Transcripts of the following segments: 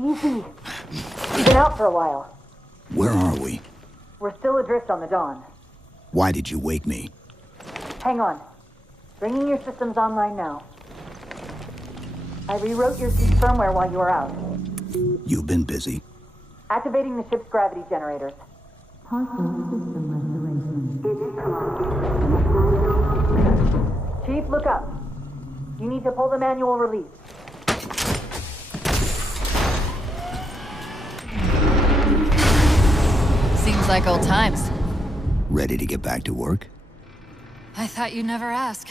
Easy. You've been out for a while. Where are we? We're still adrift on the Dawn. Why did you wake me? Hang on. Bringing your systems online now. I rewrote your suit's firmware while you were out. You've been busy. Activating the ship's gravity generators. Chief, look up. You need to pull the manual release. Seems like old times. Ready to get back to work? I thought you'd never ask.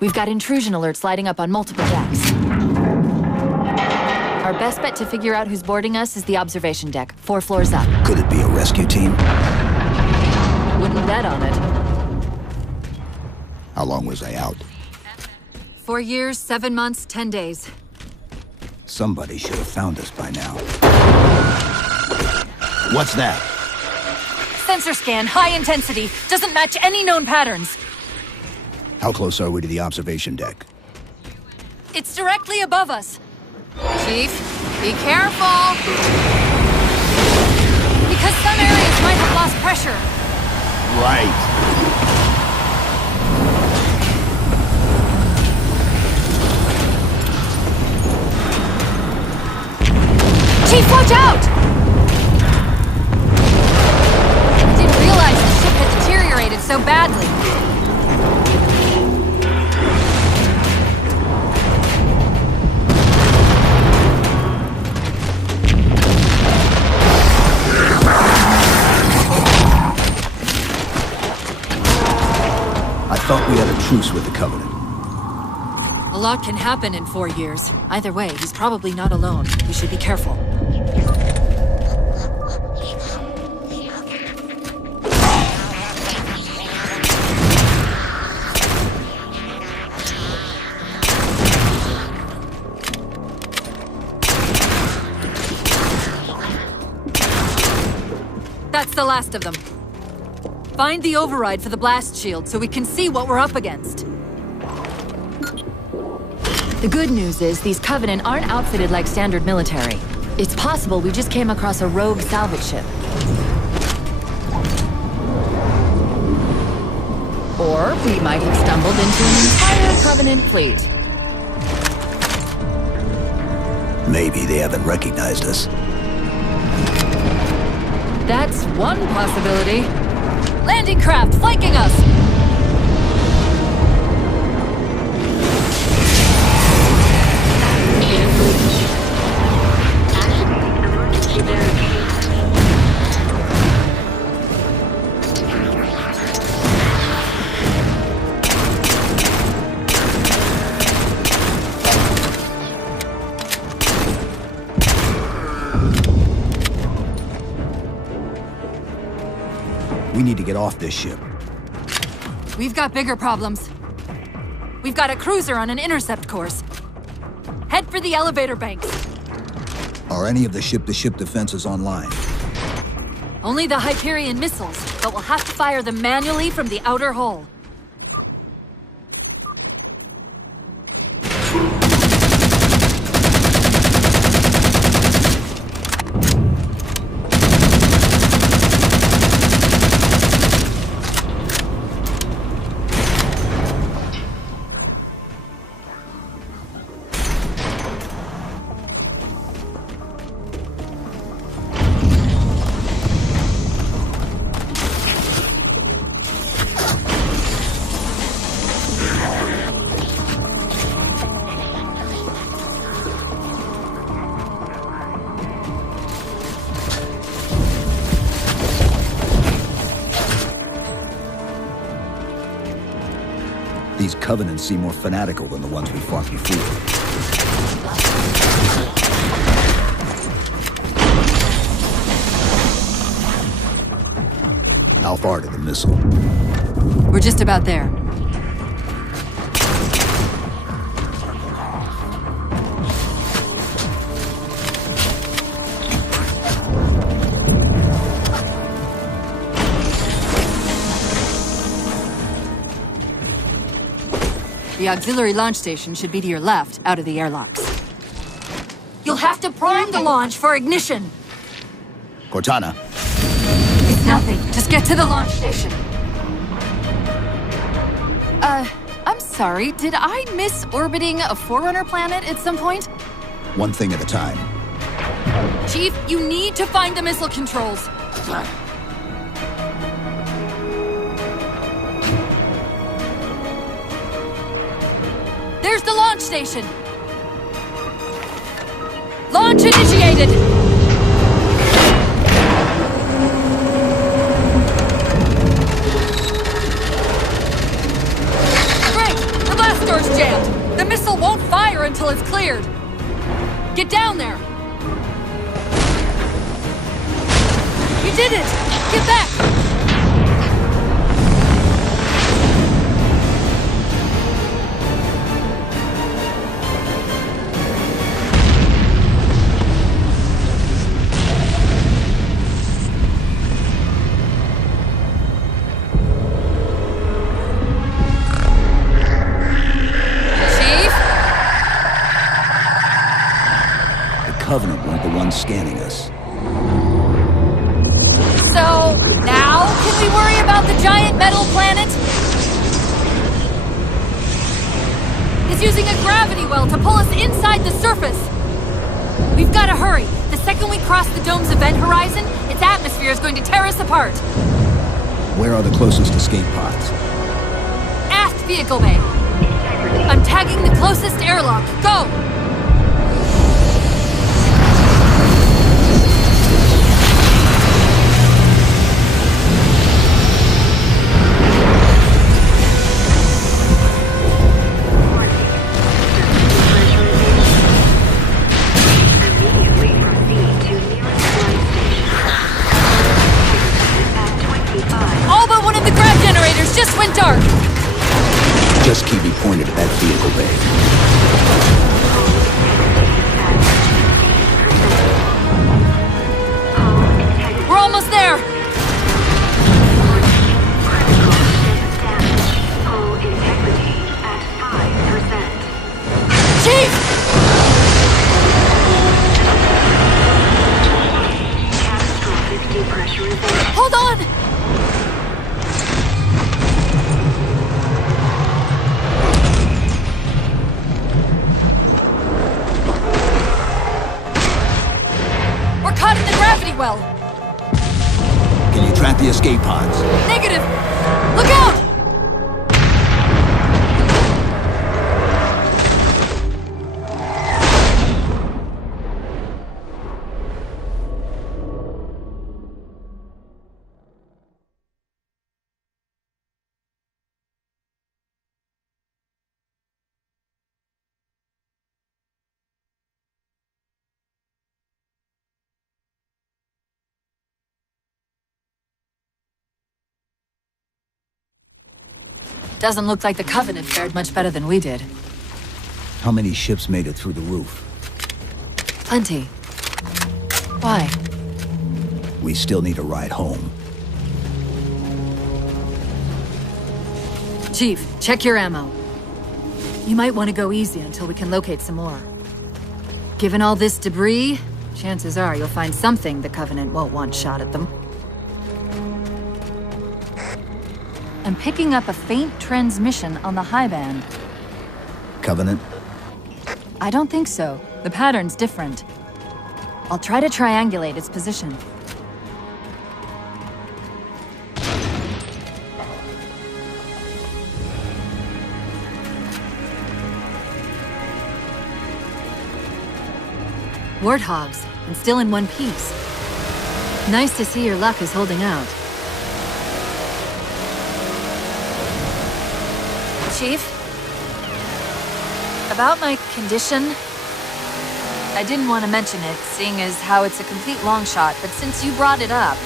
We've got intrusion alerts lighting up on multiple decks. Our best bet to figure out who's boarding us is the observation deck, 4 floors up. Could it be a rescue team? Wouldn't bet on it. How long was I out? 4 years, 7 months, 10 days. Somebody should have found us by now. What's that? Sensor scan, high intensity. Doesn't match any known patterns. How close are we to the observation deck? It's directly above us. Chief, be careful! Because some areas might have lost pressure. Right. Chief, watch out! I didn't realize the ship had deteriorated so badly. I thought we had a truce with the Covenant. A lot can happen in 4 years. Either way, he's probably not alone. We should be careful. That's the last of them. Find the override for the blast shield so we can see what we're up against. The good news is these Covenant aren't outfitted like standard military. It's possible we just came across a rogue salvage ship. Or we might have stumbled into an entire Covenant fleet. Maybe they haven't recognized us. That's one possibility. Landing craft flanking us! We need to get off this ship. We've got bigger problems. We've got a cruiser on an intercept course. Head for the elevator banks. Are any of the ship-to-ship defenses online? Only the Hyperion missiles, but we'll have to fire them manually from the outer hull. These Covenants seem more fanatical than the ones we fought before. How far to the missile? We're just about there. The auxiliary launch station should be to your left, out of the airlocks. You'll have to prime the launch for ignition. Cortana, It's nothing. Just get to the launch station. I'm sorry. Did I miss orbiting a Forerunner planet at some point? one thing at a time. Chief, you need to find the missile controls. There's the launch station. Launch initiated. Great! The blast door's jammed. The missile won't fire until it's cleared. Get down there. You did it! Get back! Covenant weren't the ones scanning us. So, now can we worry about the giant metal planet? It's using a gravity well to pull us inside the surface. We've got to hurry. The second we cross the dome's event horizon, its atmosphere is going to tear us apart. Where are the closest escape pods? Aft vehicle bay. I'm tagging the closest airlock. Go! Just went dark! Just keep me pointed at that vehicle bay. We're almost there! Chief! Hold on! Well. Can you track the escape pods? Negative! Look out! Doesn't look like the Covenant fared much better than we did. How many ships made it through the roof? Plenty. Why? We still need a ride home. Chief, check your ammo. You might want to go easy until we can locate some more. Given all this debris, chances are you'll find something the Covenant won't want shot at them. I'm picking up a faint transmission on the high band. Covenant? I don't think so. The pattern's different. I'll try to triangulate its position. Warthogs, and still in one piece. Nice to see your luck is holding out. Chief? About my condition? I didn't want to mention it, seeing as how it's a complete long shot, but since you brought it up,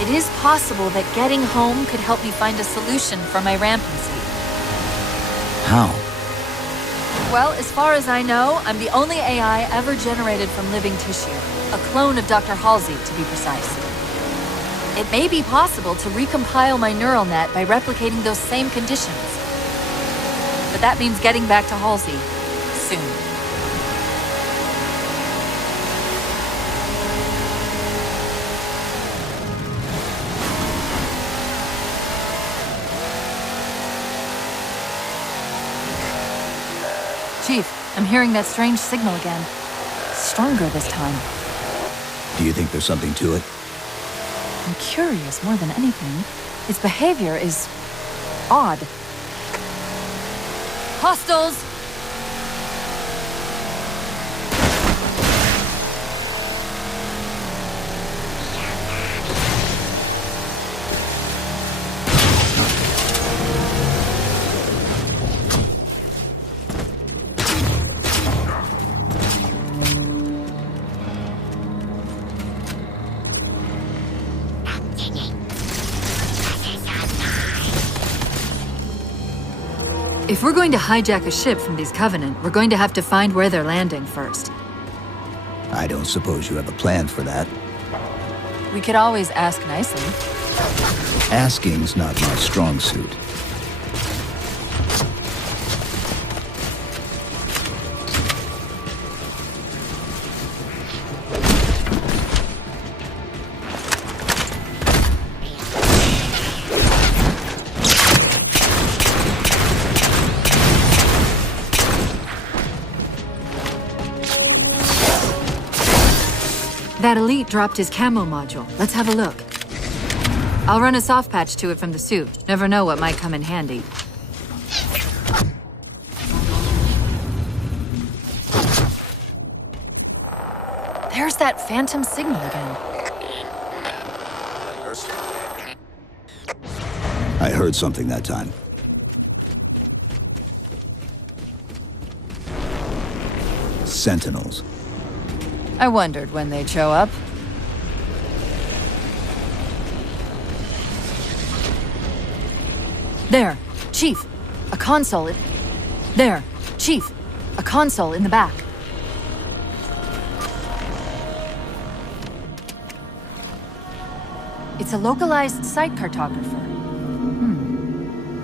it is possible that getting home could help me find a solution for my rampancy. How? Well, as far as I know, I'm the only AI ever generated from living tissue. A clone of Dr. Halsey, to be precise. It may be possible to recompile my neural net by replicating those same conditions. But that means getting back to Halsey. Soon. I'm hearing that strange signal again. Stronger this time. Do you think there's something to it? I'm curious more than anything. Its behavior is odd. Hostiles! If we're going to hijack a ship from these Covenant, we're going to have to find where they're landing first. I don't suppose you have a plan for that. We could always ask nicely. Asking's not my strong suit. That elite dropped his camo module. Let's have a look. I'll run a soft patch to it from the suit. Never know what might come in handy. There's that phantom signal again. I heard something that time. Sentinels. I wondered when they'd show up. There, Chief. A console. There, Chief. A console in the back. It's a localized site cartographer.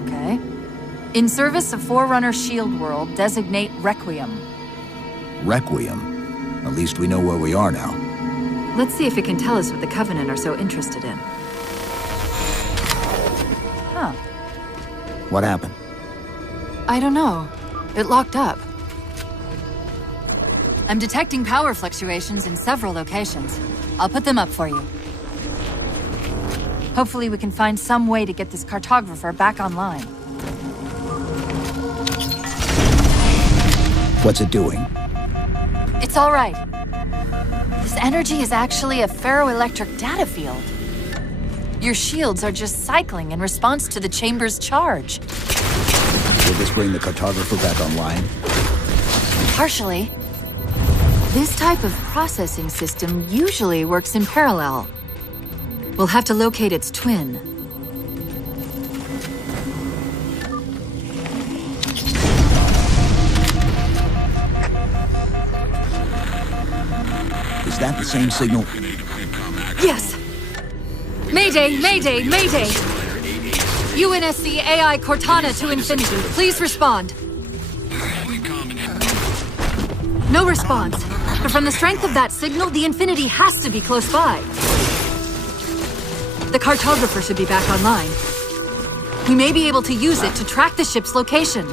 Okay. In service of Forerunner Shield World, designate Requiem. Requiem? At least we know where we are now. Let's see if it can tell us what the Covenant are so interested in. Huh. What happened? I don't know. It locked up. I'm detecting power fluctuations in several locations. I'll put them up for you. Hopefully we can find some way to get this cartographer back online. What's it doing? It's all right. This energy is actually a ferroelectric data field. Your shields are just cycling in response to the chamber's charge. Will this bring the cartographer back online? Partially. This type of processing system usually works in parallel. We'll have to locate its twin. Is that the same signal? Yes! Mayday, mayday, mayday! UNSC AI Cortana to Infinity. Please respond. No response. But from the strength of that signal, the Infinity has to be close by. The cartographer should be back online. We may be able to use it to track the ship's location.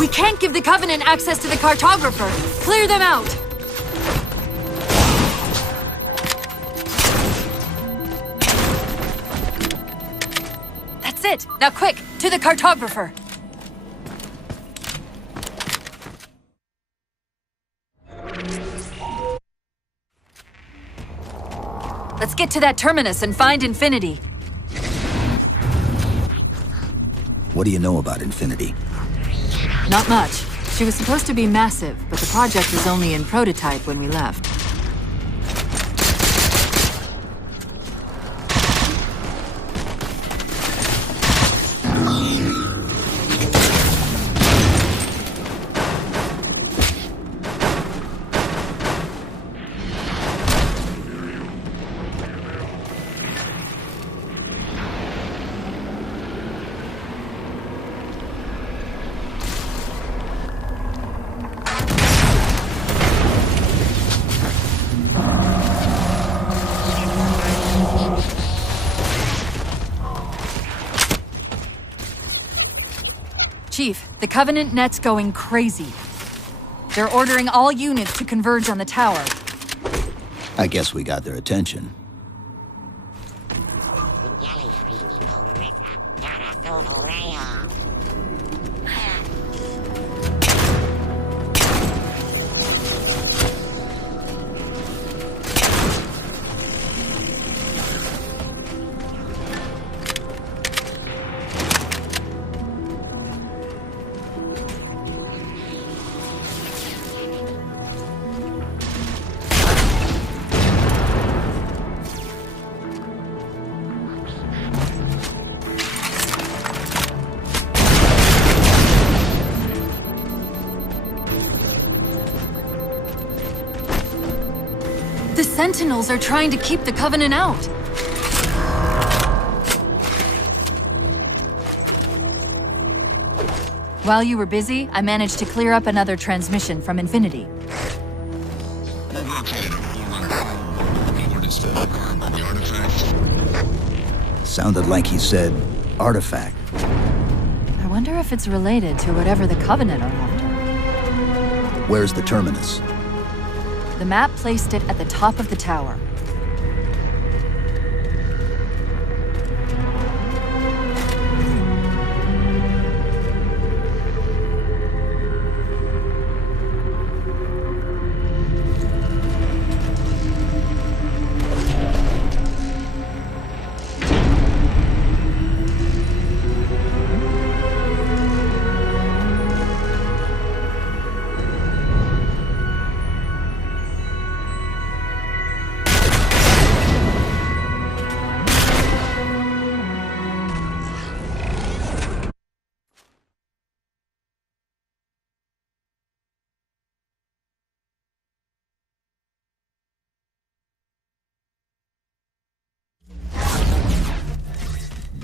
We can't give the Covenant access to the cartographer. Clear them out! That's it. Now quick, to the cartographer. Let's get to that terminus and find Infinity. What do you know about Infinity? Not much. She was supposed to be massive, but the project was only in prototype when we left. Chief, the Covenant net's going crazy. They're ordering all units to converge on the tower. I guess we got their attention. The Sentinels are trying to keep the Covenant out. While you were busy, I managed to clear up another transmission from Infinity. Sounded like he said, artifact. I wonder if it's related to whatever the Covenant are after. Where's the terminus? The map placed it at the top of the tower.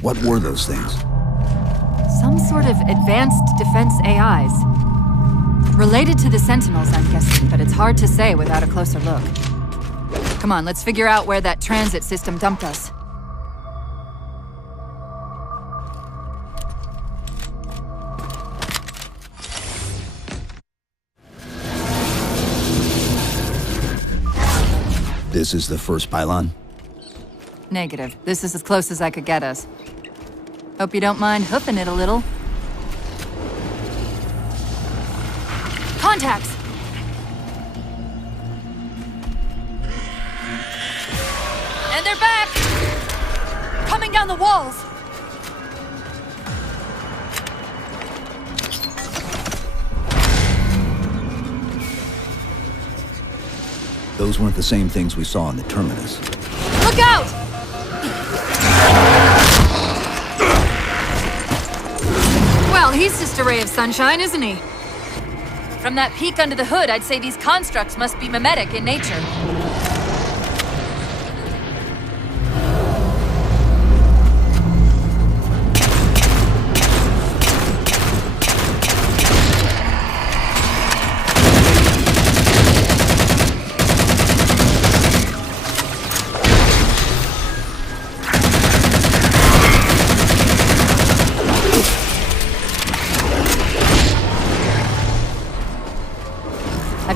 What were those things? Some sort of advanced defense AIs. Related to the Sentinels, I'm guessing, but it's hard to say without a closer look. Come on, let's figure out where that transit system dumped us. This is the first pylon? Negative. This is as close as I could get us. Hope you don't mind hoofing it a little. Contacts! And they're back! Coming down the walls! Those weren't the same things we saw in the terminus. Look out! Well, he's just a ray of sunshine, isn't he? From that peek under the hood, I'd say these constructs must be mimetic in nature.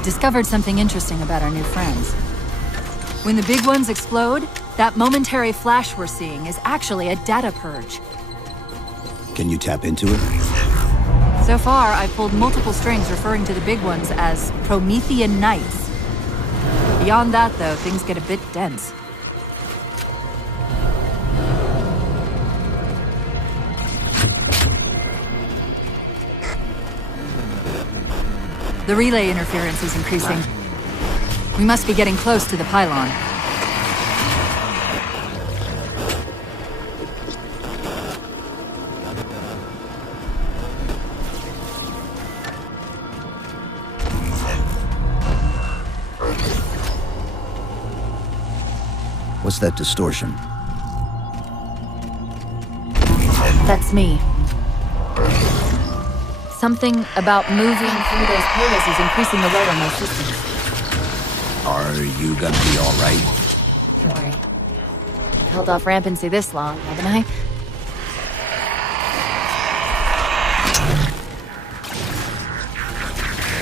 Discovered something interesting about our new friends. When the big ones explode, that momentary flash we're seeing is actually a data purge. Can you tap into it? So far, I've pulled multiple strings referring to the big ones as Promethean Knights. Beyond that, though, things get a bit dense. The relay interference is increasing. We must be getting close to the pylon. What's that distortion? That's me. Something about moving through those portals is increasing the load on my systems. Are you gonna be all right? Don't worry. I've held off rampancy this long, haven't I?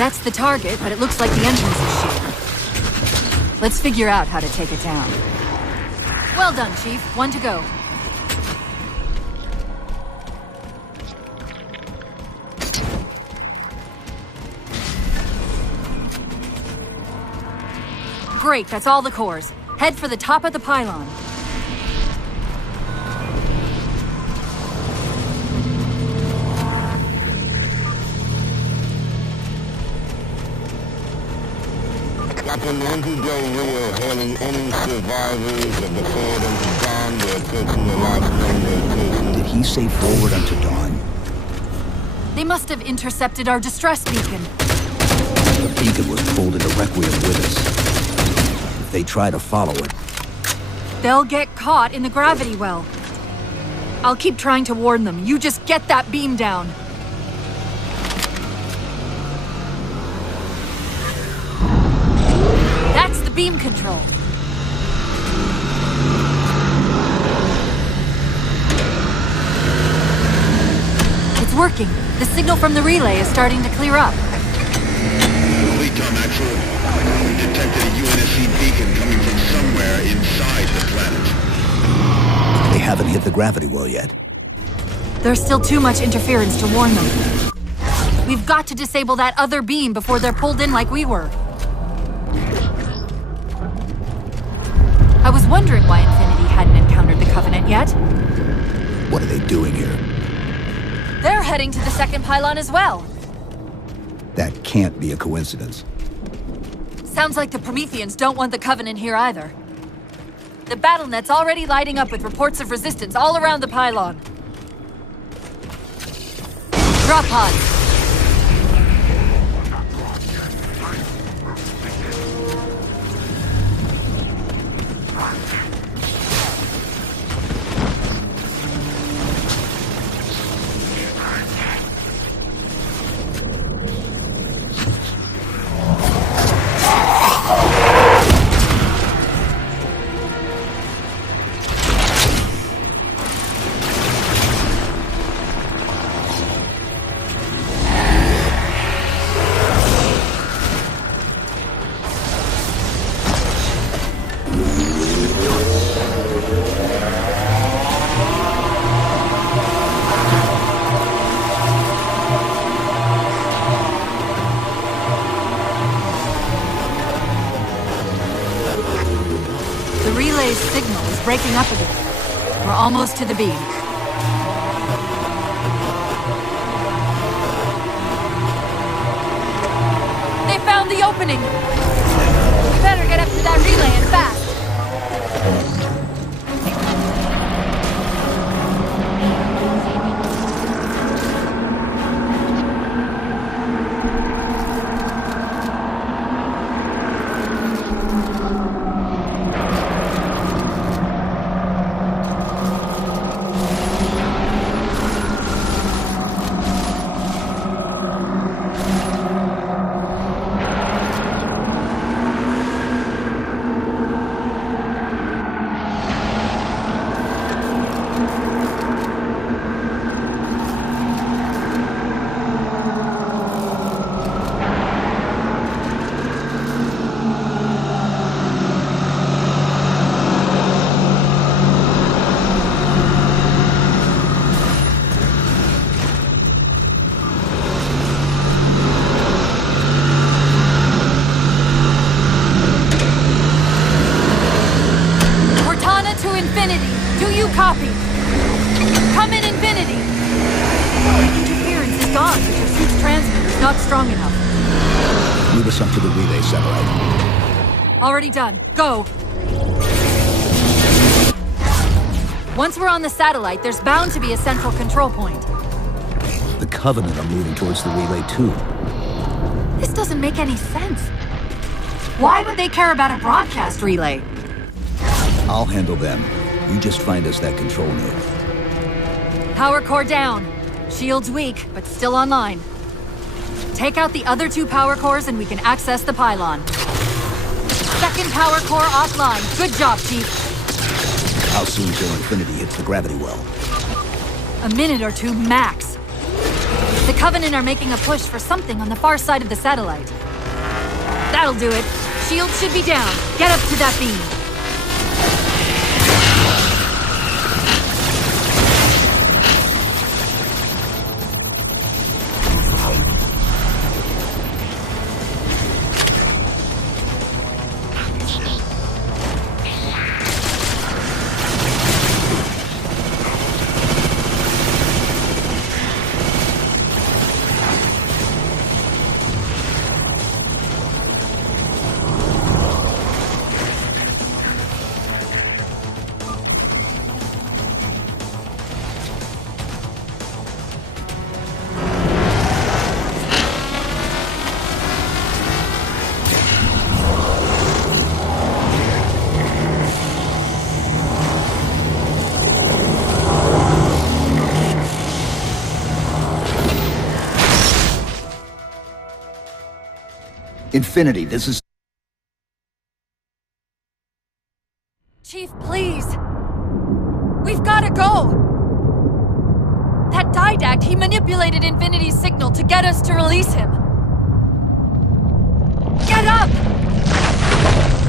That's the target, but it looks like the entrance is sheer. Let's figure out how to take it down. Well done, Chief. 1 to go. Great, that's all the cores. Head for the top of the pylon. Captain Lindsay J. Rio hailing any survivors of the forward unto dawn. We're approaching the last known location. Did he say forward unto dawn? They must have intercepted our distress beacon. The beacon was pulled into Requiem with us. If they try to follow it, They'll get caught in the gravity well. I'll keep trying to warn them. You just get that beam down. That's the beam control. It's working. The signal from the relay is starting to clear up. Lead time actual. We detected a UNSC beacon coming from somewhere inside the planet. they haven't hit the gravity well yet. There's still too much interference to warn them. We've got to disable that other beam before they're pulled in like we were. I was wondering why Infinity hadn't encountered the Covenant yet. What are they doing here? They're heading to the second pylon as well. That can't be a coincidence. Sounds like the Prometheans don't want the Covenant here either. The BattleNet's already lighting up with reports of resistance all around the pylon. Drop pods. Signal is breaking up again. We're almost to the beam. They found the opening! We better get up to that relay and fast! Copy. Come in, Infinity. Interference is gone, but your suit's transmitter's not strong enough. Move us up to the relay satellite. Already done. Go. Once we're on the satellite, there's bound to be a central control point. The Covenant are moving towards the relay too. This doesn't make any sense. Why would they care about a broadcast relay? I'll handle them. You just find us that control node. Power core down. Shield's weak, but still online. Take out the other 2 power cores and we can access the pylon. Second power core offline. Good job, Chief. How soon till Infinity hits the gravity well? A minute or 2 max. The Covenant are making a push for something on the far side of the satellite. That'll do it. Shield should be down. Get up to that beam. Infinity, this is... Chief, please. We've gotta go! That Didact, he manipulated Infinity's signal to get us to release him. Get up!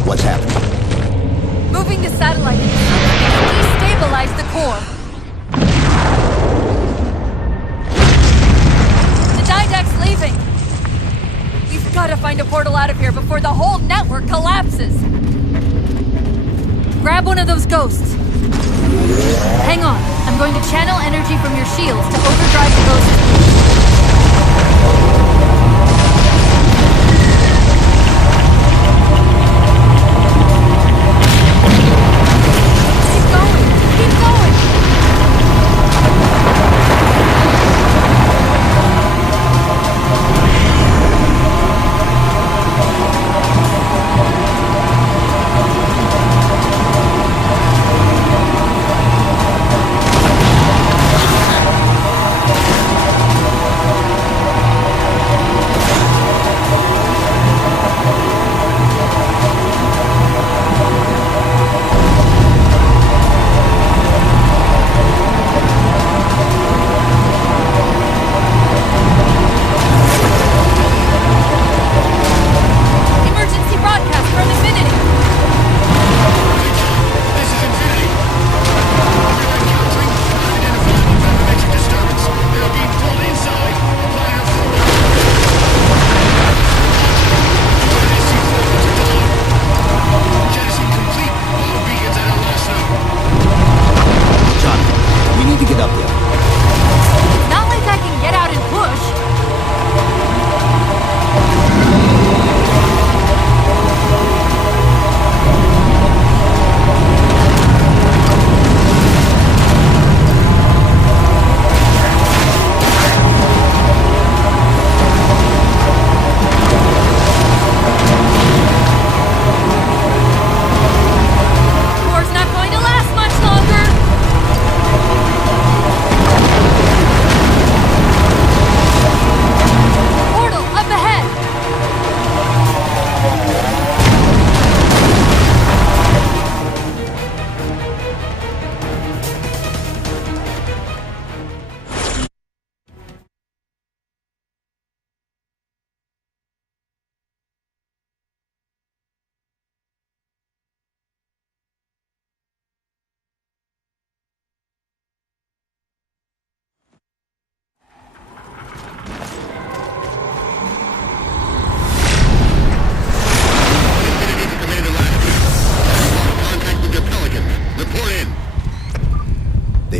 What's happening? Moving the satellite destabilized the core. The Didact's leaving. We've gotta find a portal out of here before the whole network collapses. Grab one of those ghosts. Hang on. I'm going to channel energy from your shields to overdrive the ghosts. Keep going! Keep going!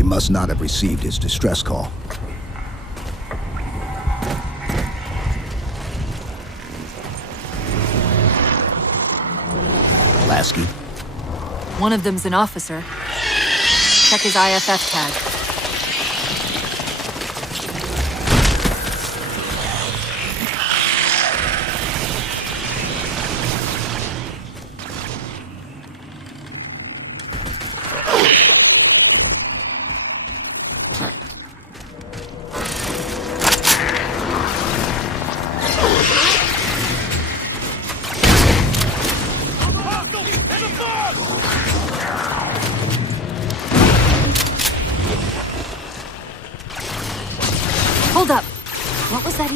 Must not have received his distress call. Lasky? One of them's an officer. Check his IFF tag.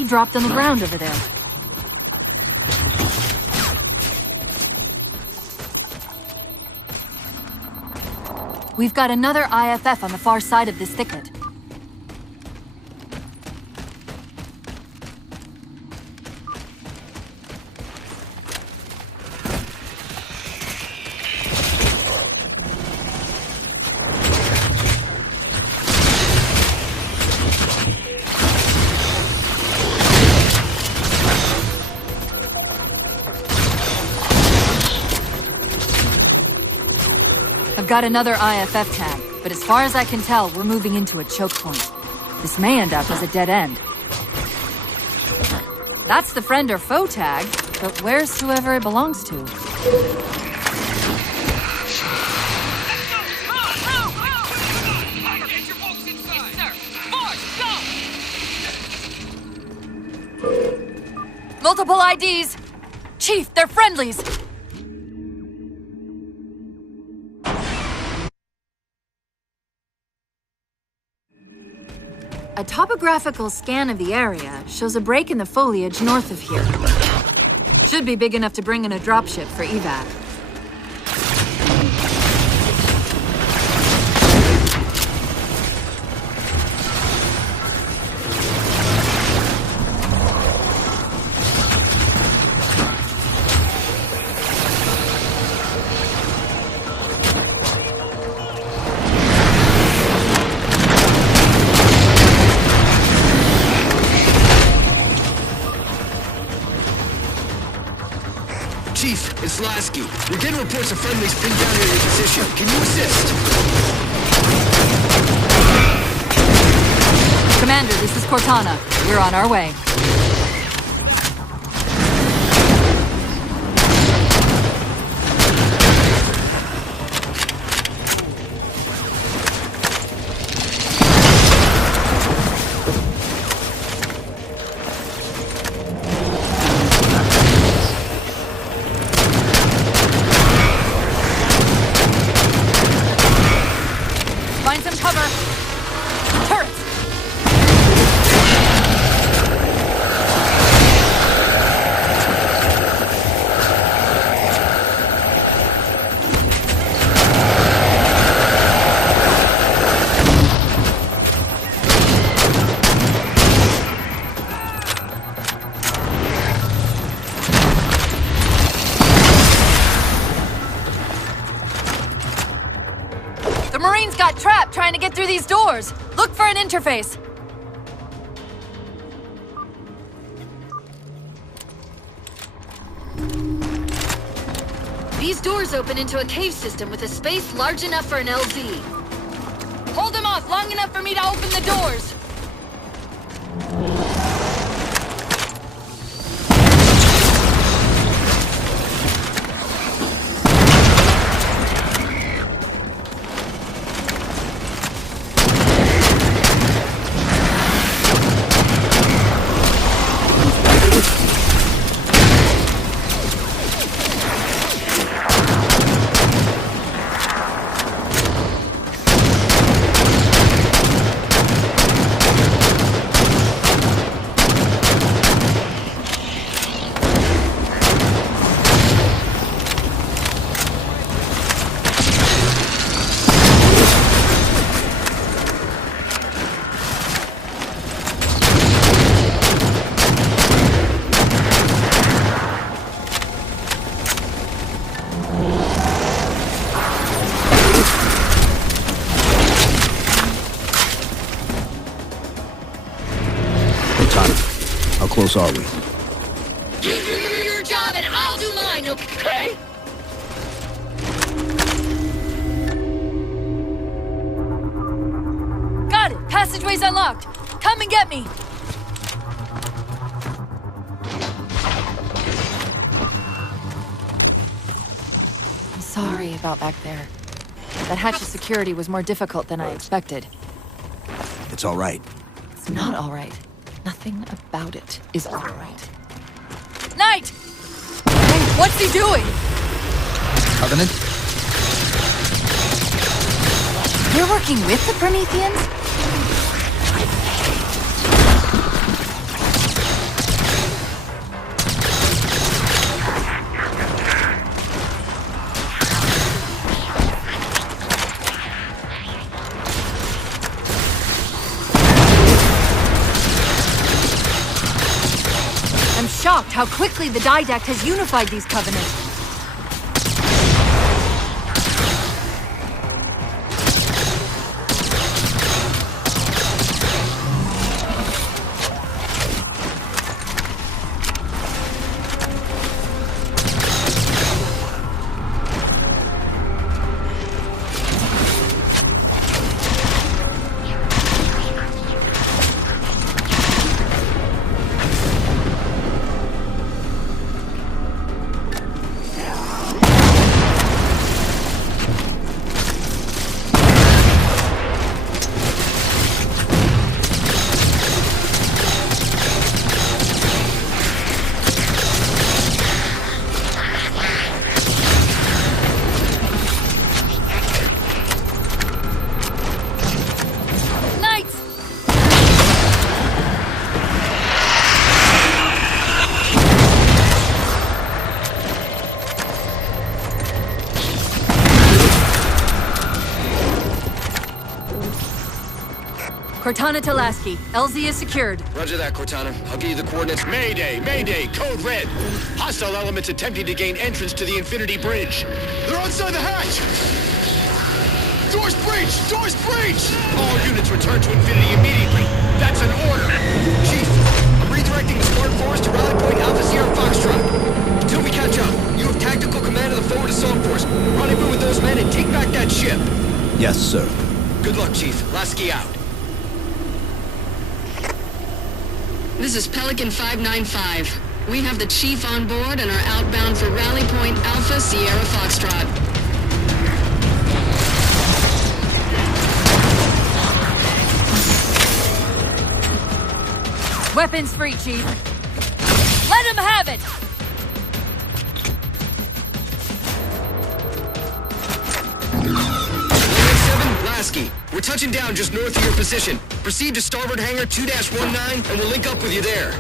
you've dropped on the ground over there. We've got another IFF on the far side of this thicket. I've got another IFF tag, but as far as I can tell, we're moving into a choke point. This may end up as a dead end. That's the friend or foe tag, but where's whoever it belongs to? Multiple IDs! Chief, they're friendlies! A topographical scan of the area shows a break in the foliage north of here. Should be big enough to bring in a dropship for evac. It's Lasky. We're getting reports of friendlies pinned down near your position. Can you assist? Commander, this is Cortana. We're on our way. Trapped trying to get through these doors. Look for an interface. These doors open into a cave system with a space large enough for an LZ. Hold them off long enough for me to open the doors. How close are we? You do your job and I'll do mine, okay? Got it! Passageway's unlocked! Come and get me! I'm sorry about back there. That hatch's security was more difficult than I expected. It's all right. It's not all right. Nothing about it is all right. Knight! Hey, what's he doing? Covenant? You're working with the Prometheans? how quickly the Didact has unified these covenants. Cortana to Lasky. LZ is secured. Roger that, Cortana. I'll give you the coordinates. Mayday! Mayday! Code red! Hostile elements attempting to gain entrance to the Infinity Bridge. They're outside the hatch! Doors breached! Doors breached! All units return to Infinity immediately. That's an order. Chief, I'm redirecting the Spartan force to rally point Alpha Sierra Foxtrot. Until we catch up, you have tactical command of the forward assault force. Rendezvous with those men and take back that ship. Yes, sir. Good luck, Chief. Lasky out. This is Pelican 595. We have the Chief on board and are outbound for Rally Point Alpha Sierra Foxtrot. Weapons free, Chief. Let him have it! Lasky, we're touching down just north of your position. Proceed to starboard hangar 2-19 and we'll link up with you there.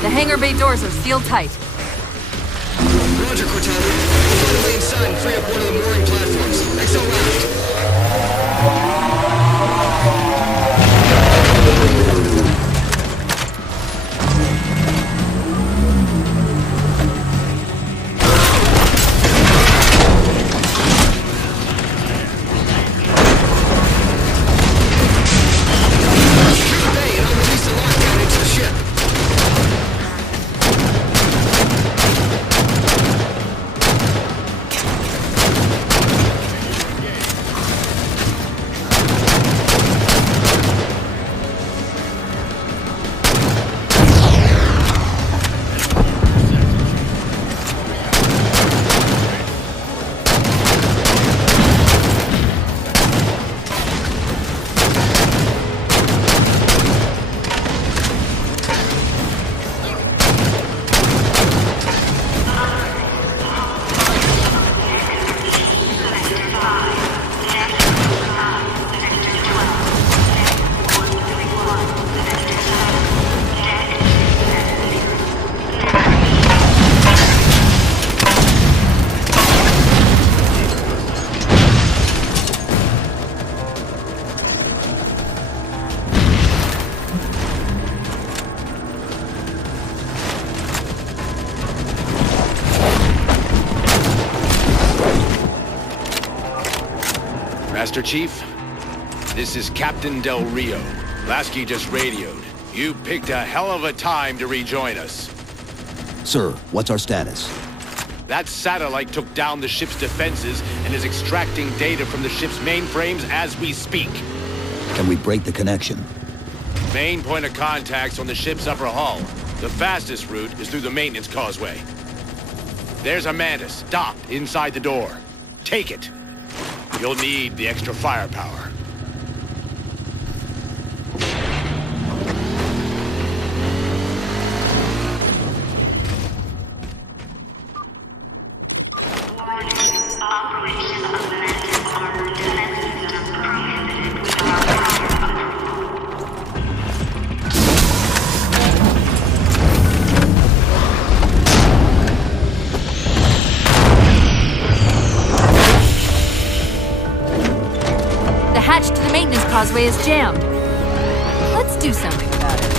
The hangar bay doors are sealed tight. Roger, Cortana. We'll find a way inside and free up one of the mooring platforms. XL left. Master Chief, this is Captain Del Rio. Lasky just radioed. You picked a hell of a time to rejoin us. Sir, what's our status? That satellite took down the ship's defenses and is extracting data from the ship's mainframes as we speak. Can we break the connection? Main point of contact's on the ship's upper hull. The fastest route is through the maintenance causeway. There's a Mantis docked inside the door. Take it. You'll need the extra firepower. causeway is jammed. Let's do something about it.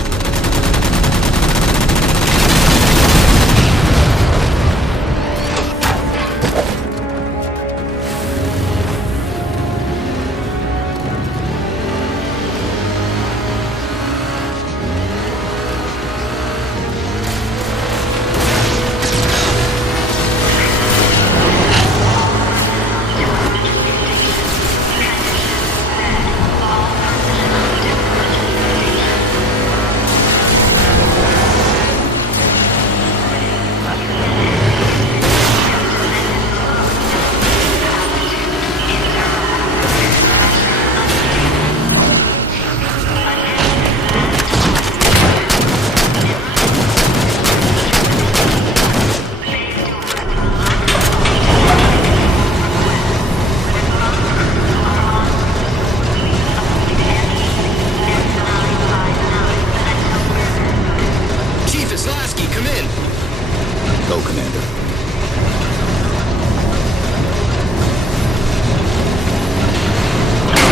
Go, Commander.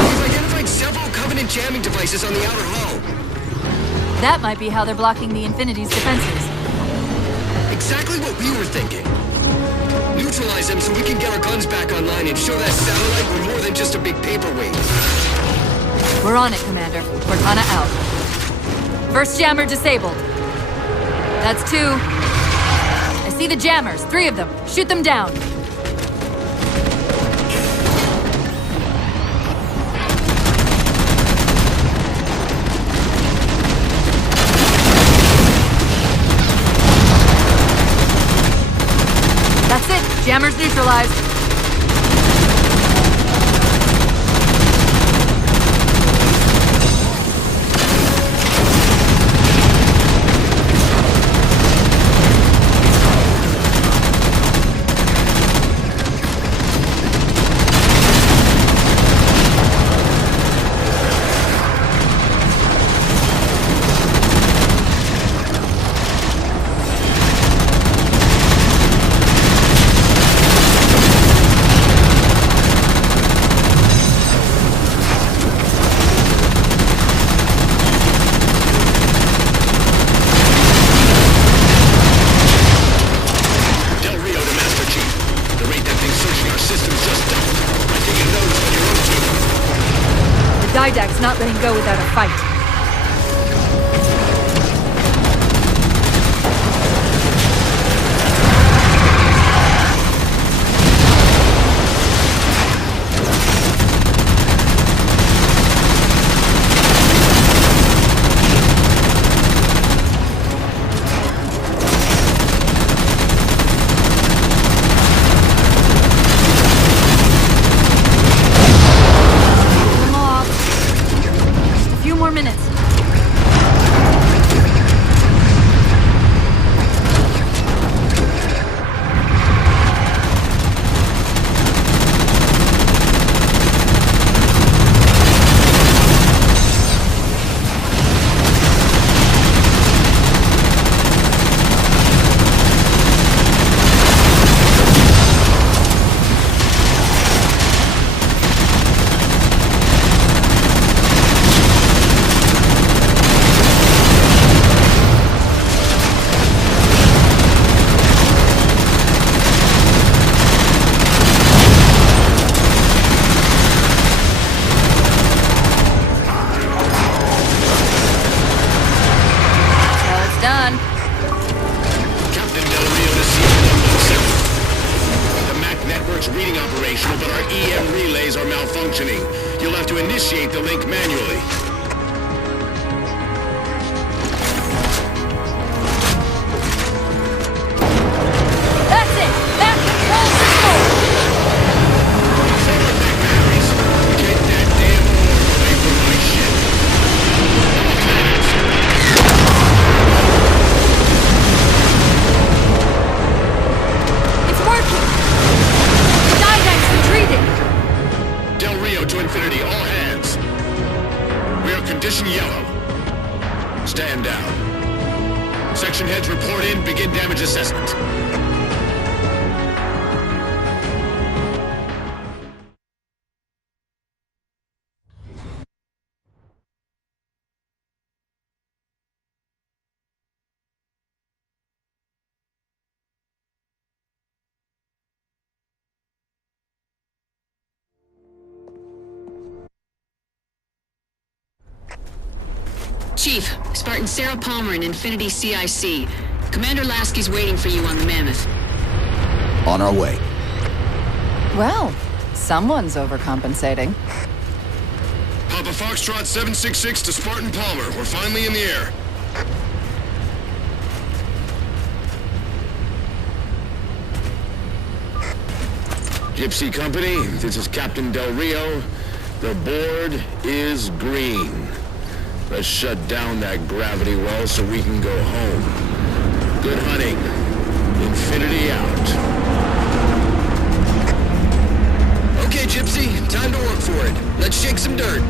We've identified several Covenant jamming devices on the outer hull. That might be how they're blocking the Infinity's defenses. Exactly what we were thinking. Neutralize them so we can get our guns back online and show that satellite we're more than just a big paperweight. We're on it, Commander. Cortana out. First jammer disabled. That's 2. I see the jammers. 3 of them. Shoot them down. That's it. Jammers neutralized. Didac's not letting go without a fight. But our EM relays are malfunctioning. You'll have to initiate the link manually. That's it! That controls the door! Forward back batteries. Get that damn orb away from my ship. It's working! Didac's retreating! Del Rio to Infinity, all hands. We are condition yellow. Stand down. Section heads report in, begin damage assessment. Chief, Spartan Sarah Palmer in Infinity CIC. Commander Lasky's waiting for you on the Mammoth. On our way. Well, someone's overcompensating. Papa Foxtrot 766 to Spartan Palmer. We're finally in the air. Gypsy Company, this is Captain Del Rio. The board is green. Let's shut down that gravity well so we can go home. Good hunting. Infinity out. Okay, Gypsy, time to work for it. Let's shake some dirt.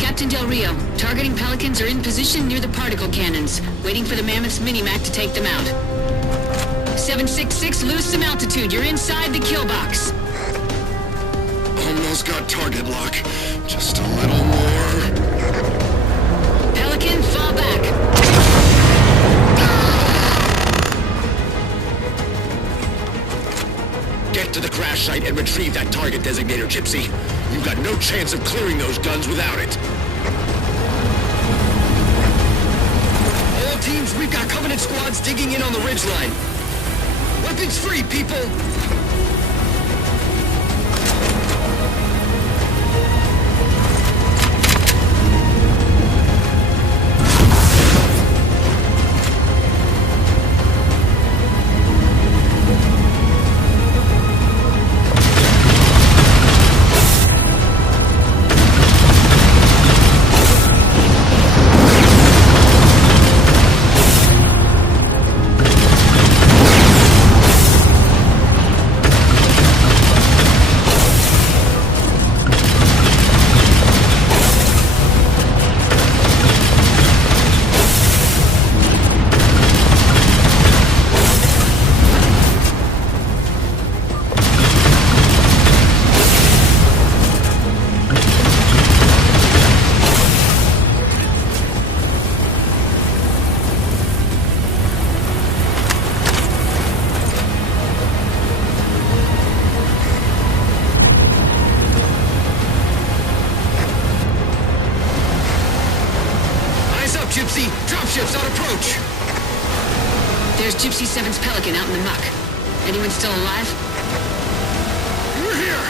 Captain Del Rio, targeting Pelicans are in position near the particle cannons, waiting for the Mammoth's mini-mac to take them out. 766, lose some altitude. You're inside the kill box. Almost got target lock. Just a little more. Pelican, fall back. Get to the crash site and retrieve that target designator, Gypsy. You've got no chance of clearing those guns without it. All teams, we've got Covenant squads digging in on the ridgeline. Weapons free, people! Gypsy! Dropships on approach! There's Gypsy 7's Pelican out in the muck. Anyone still alive? We're here!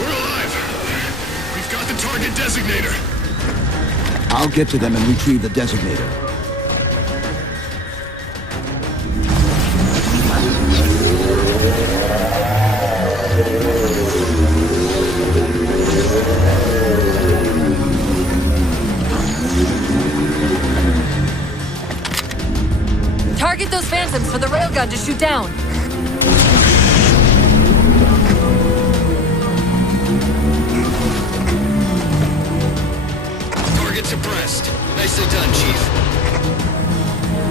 We're alive! We've got the target designator! I'll get to them and retrieve the designator. Target those phantoms for the railgun to shoot down. Target suppressed. Nicely done, Chief.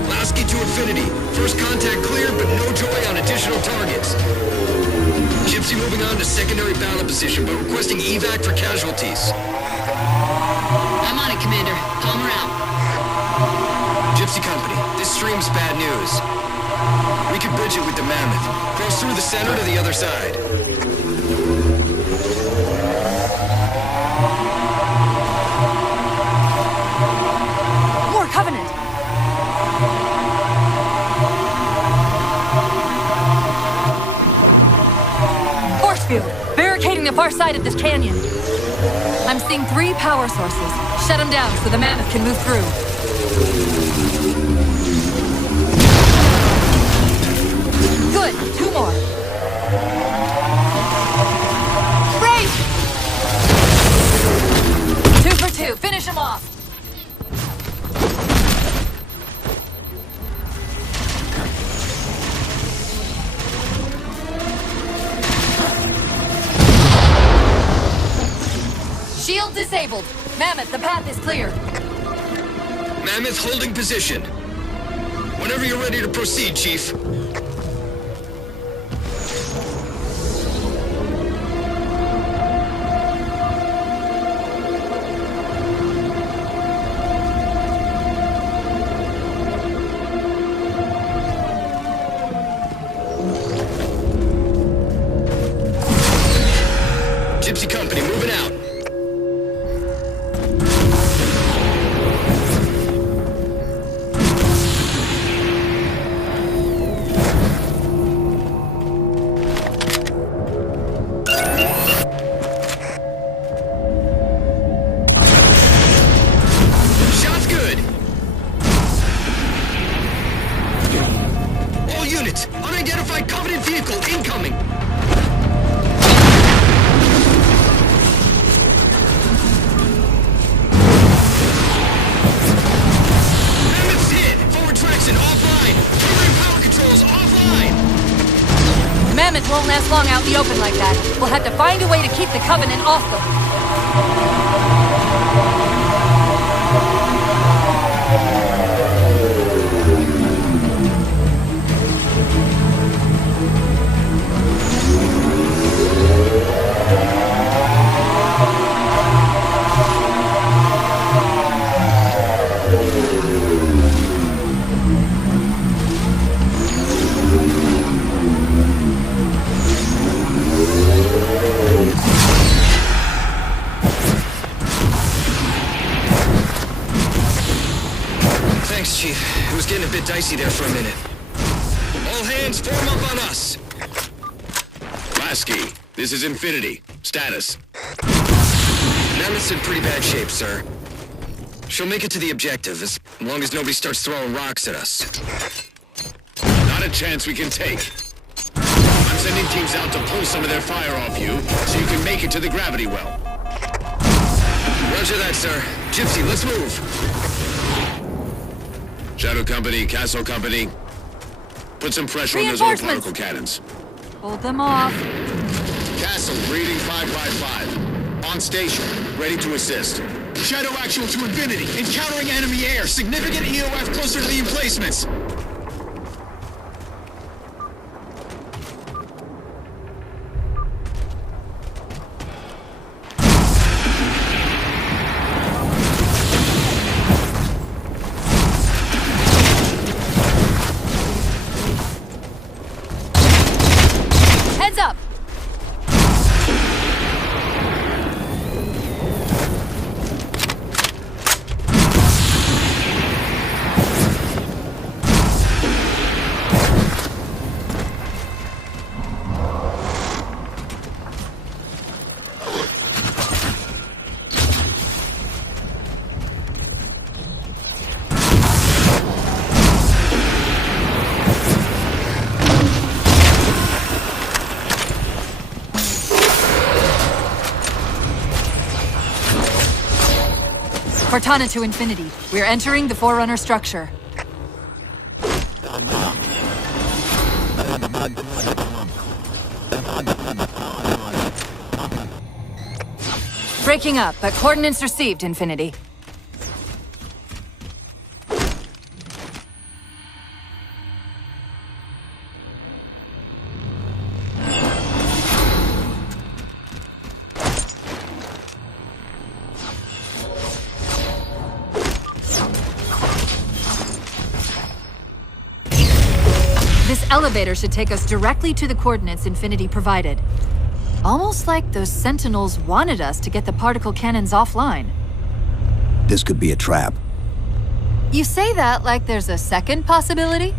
Lasky to Infinity. First contact cleared, but no joy on additional targets. Gypsy moving on to secondary battle position, but requesting evac for casualties. I'm on it, Commander. Palmer out. Gypsy Company, this stream's bad news. We can bridge it with the Mammoth. Cross through the center to the other side. More Covenant! Force field! Barricading the far side of this canyon. I'm seeing 3 power sources. Shut them down so the Mammoth can move through. Good. 2 more. Race! 2 for 2. Finish him off. Shield disabled. Mammoth, the path is clear. Mammoth holding position. Whenever you're ready to proceed, Chief. Gypsy Company, moving out. units! Unidentified Covenant vehicle incoming! Mammoth's hit! Forward traction offline! Primary power controls offline! Mammoth won't last long out in the open like that. We'll have to find a way to keep the Covenant off them. Thanks, Chief. It was getting a bit dicey there for a minute. All hands form up on us! Lasky, this is Infinity. Status. Mammoth's in pretty bad shape, sir. She'll make it to the objective, as long as nobody starts throwing rocks at us. Not a chance we can take. I'm sending teams out to pull some of their fire off you, so you can make it to the gravity well. Roger that, sir. Gypsy, let's move. Shadow Company, Castle Company. Put some pressure on those little particle cannons. Hold them off. Castle, reading 555. On station, ready to assist. Shadow actual to Infinity. Encountering enemy air. Significant EOF closer to the emplacements. Heads up! Cortana to Infinity. We're entering the Forerunner structure. Breaking up, but coordinates received, Infinity. This elevator should take us directly to the coordinates Infinity provided. Almost like those Sentinels wanted us to get the particle cannons offline. This could be a trap. You say that like there's a second possibility?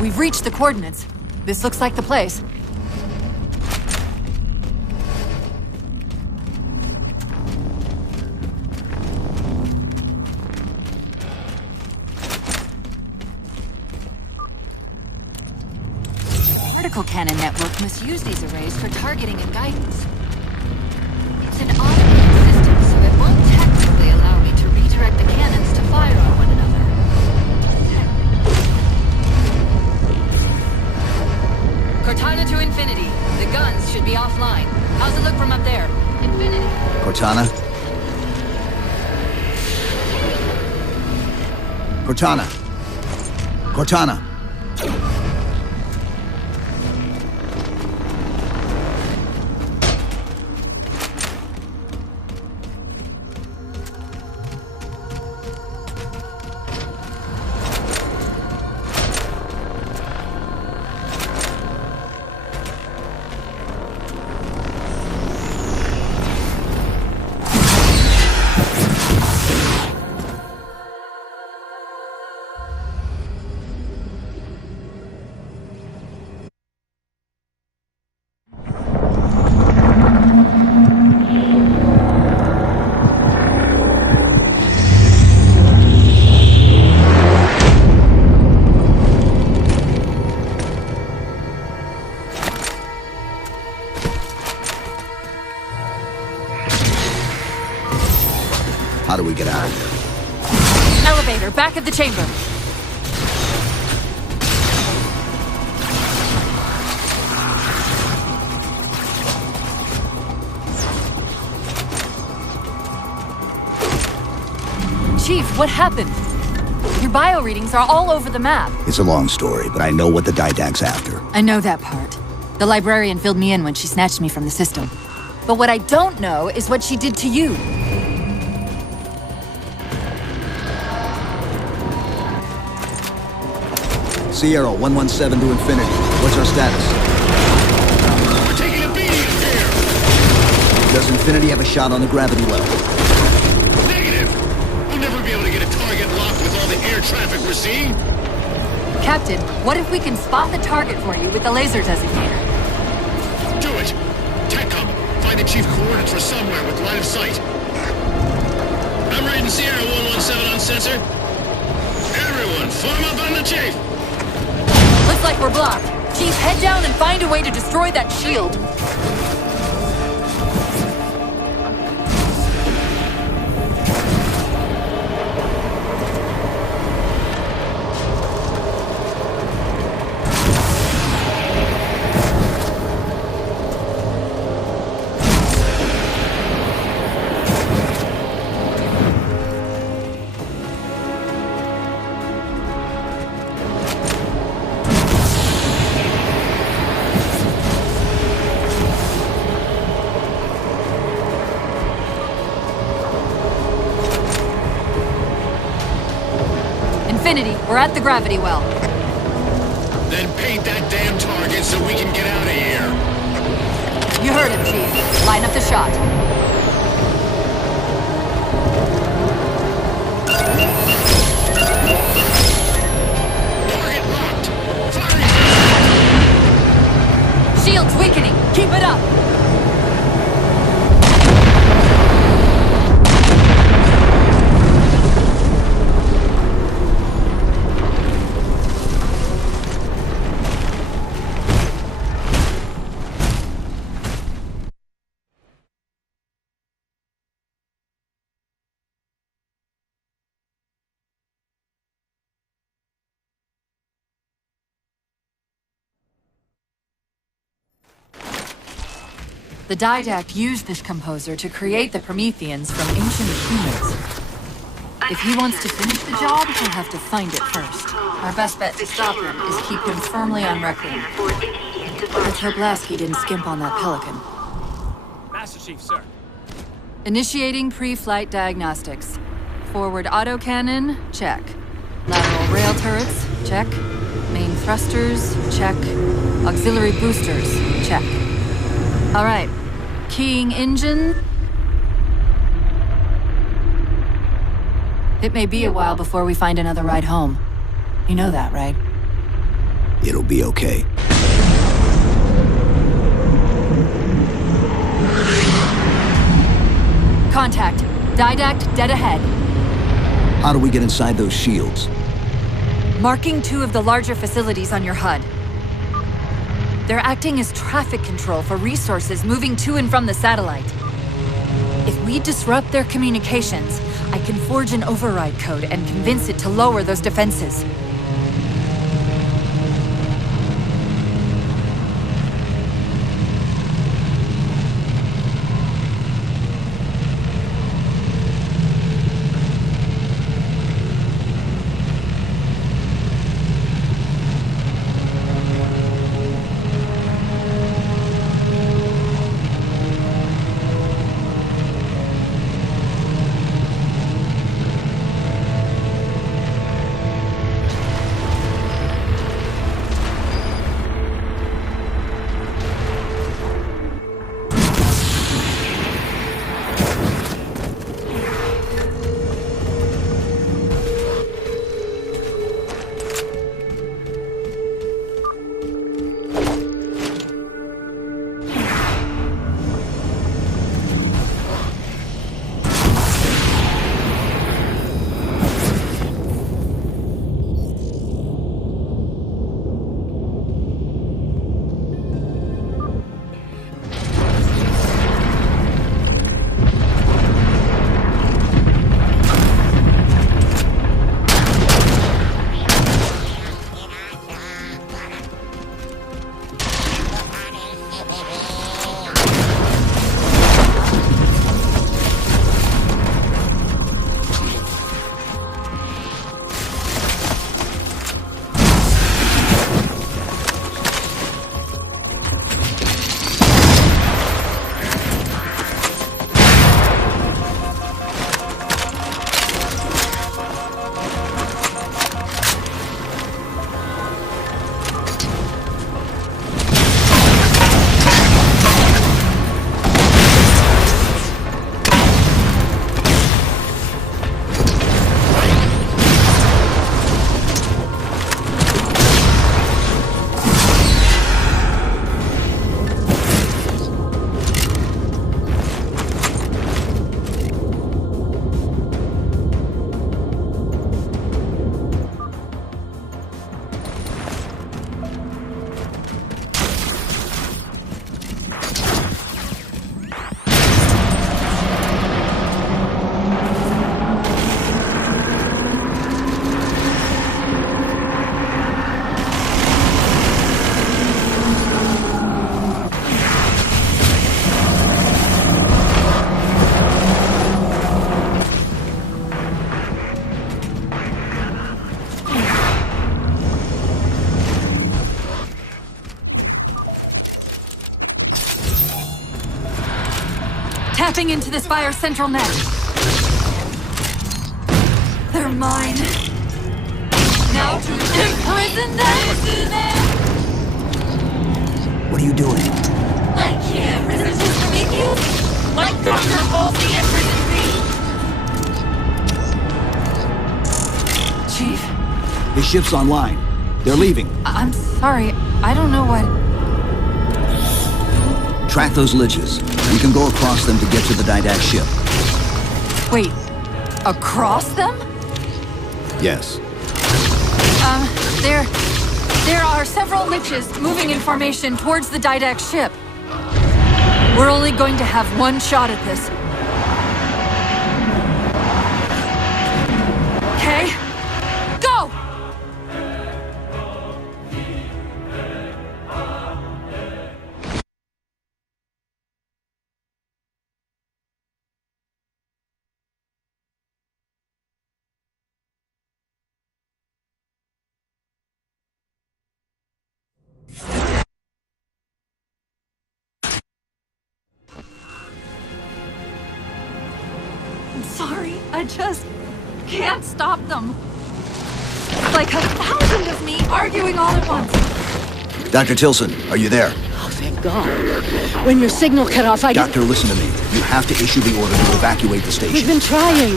We've reached the coordinates. This looks like the place. Particle cannon network must use these arrays for targeting and guidance. It's an automated system, so it won't technically allow me to redirect the cannons to fire on one another. Cortana to Infinity. The guns should be offline. How's it look from up there? Infinity. Cortana? Cortana? Cortana? Commander, back at the chamber. Chief, what happened? Your bio readings are all over the map. It's a long story, but I know what the Didact's after. I know that part. The librarian filled me in when she snatched me from the system. But what I don't know is what she did to you. Sierra 117 to infinity. What's our status? We're taking a beating up here! Does Infinity have a shot on the gravity well? Negative! We'll never be able to get a target locked with all the air traffic we're seeing. Captain, what if we can spot the target for you with the laser designator? Do it! TechCom, find the chief coordinates for somewhere with line of sight. I'm reading Sierra 117 on sensor. Everyone, form up on the chief! Looks like we're blocked. Chief, head down and find a way to destroy that shield. Infinity, we're at the gravity well. Then paint that damn target so we can get out of here. You heard him, Chief. Line up the shot. Target locked! Firing! Shield's weakening. Keep it up. The Didact used this composer to create the Prometheans from ancient humans. If he wants to finish the job, he'll have to find it first. Our best bet to stop him is keep him firmly on Requiem. Let's hope Lasky didn't skimp on that Pelican. Master Chief, sir. Initiating pre-flight diagnostics. Forward autocannon, check. Lateral rail turrets, check. Main thrusters, check. Auxiliary boosters, check. All right. Keying engine. It may be a while before we find another ride home. You know that, right? It'll be okay. Contact. Didact dead ahead. How do we get inside those shields? Marking 2 of the larger facilities on your HUD. They're acting as traffic control for resources moving to and from the satellite. If we disrupt their communications, I can forge an override code and convince it to lower those defenses. tapping into this via central net. They're mine. Now to imprison them! What are you doing? I can't resist to meet you! Like Dr. Halsey imprisoned me! Chief? The ship's online. They're leaving. I'm sorry. I don't know what... Track those liches. We can go across them to get to the Didact ship. Wait. Across them? Yes. There are several liches moving in formation towards the Didact ship. We're only going to have one shot at this. Okay? Go! I'm sorry, I just can't stop them. It's like 1,000 of me arguing all at once. Dr. Tilson, are you there? Oh, thank God. When your signal cut off, Doctor, listen to me. You have to issue the order to evacuate the station. We've been trying.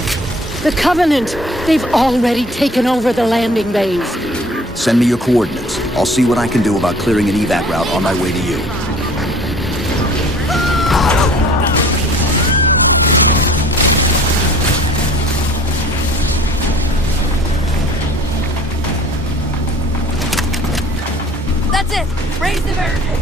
The Covenant, they've already taken over the landing bays. Send me your coordinates. I'll see what I can do about clearing an evac route on my way to you. That's it! Raise the barricade!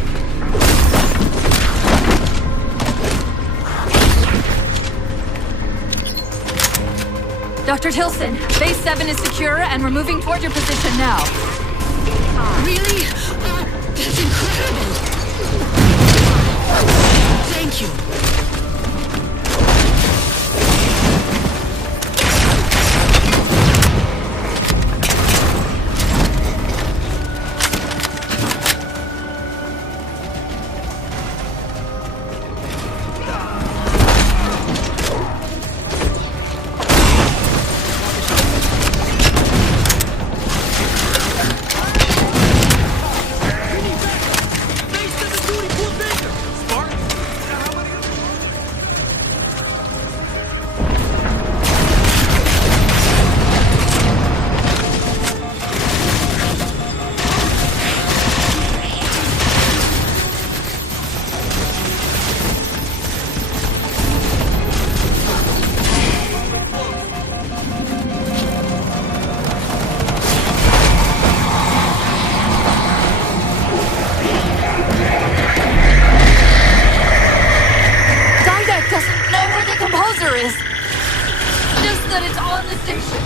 Dr. Tilson, Base 7 is secure and we're moving toward your position now. Really? That's incredible! Thank you. Just that it's on the station.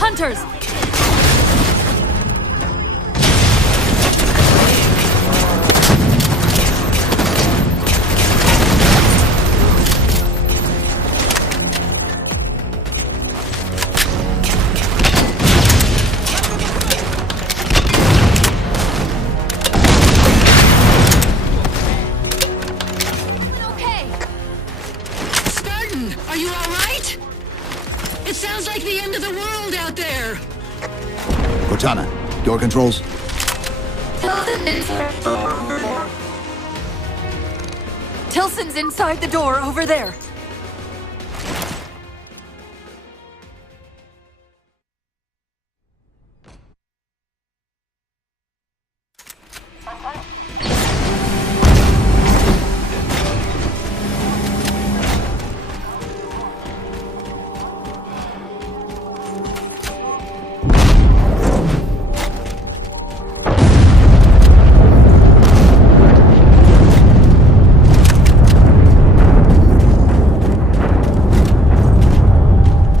Hunters! Are you all right? It sounds like the end of the world out there. Cortana, door controls. Tilson's inside the door over there.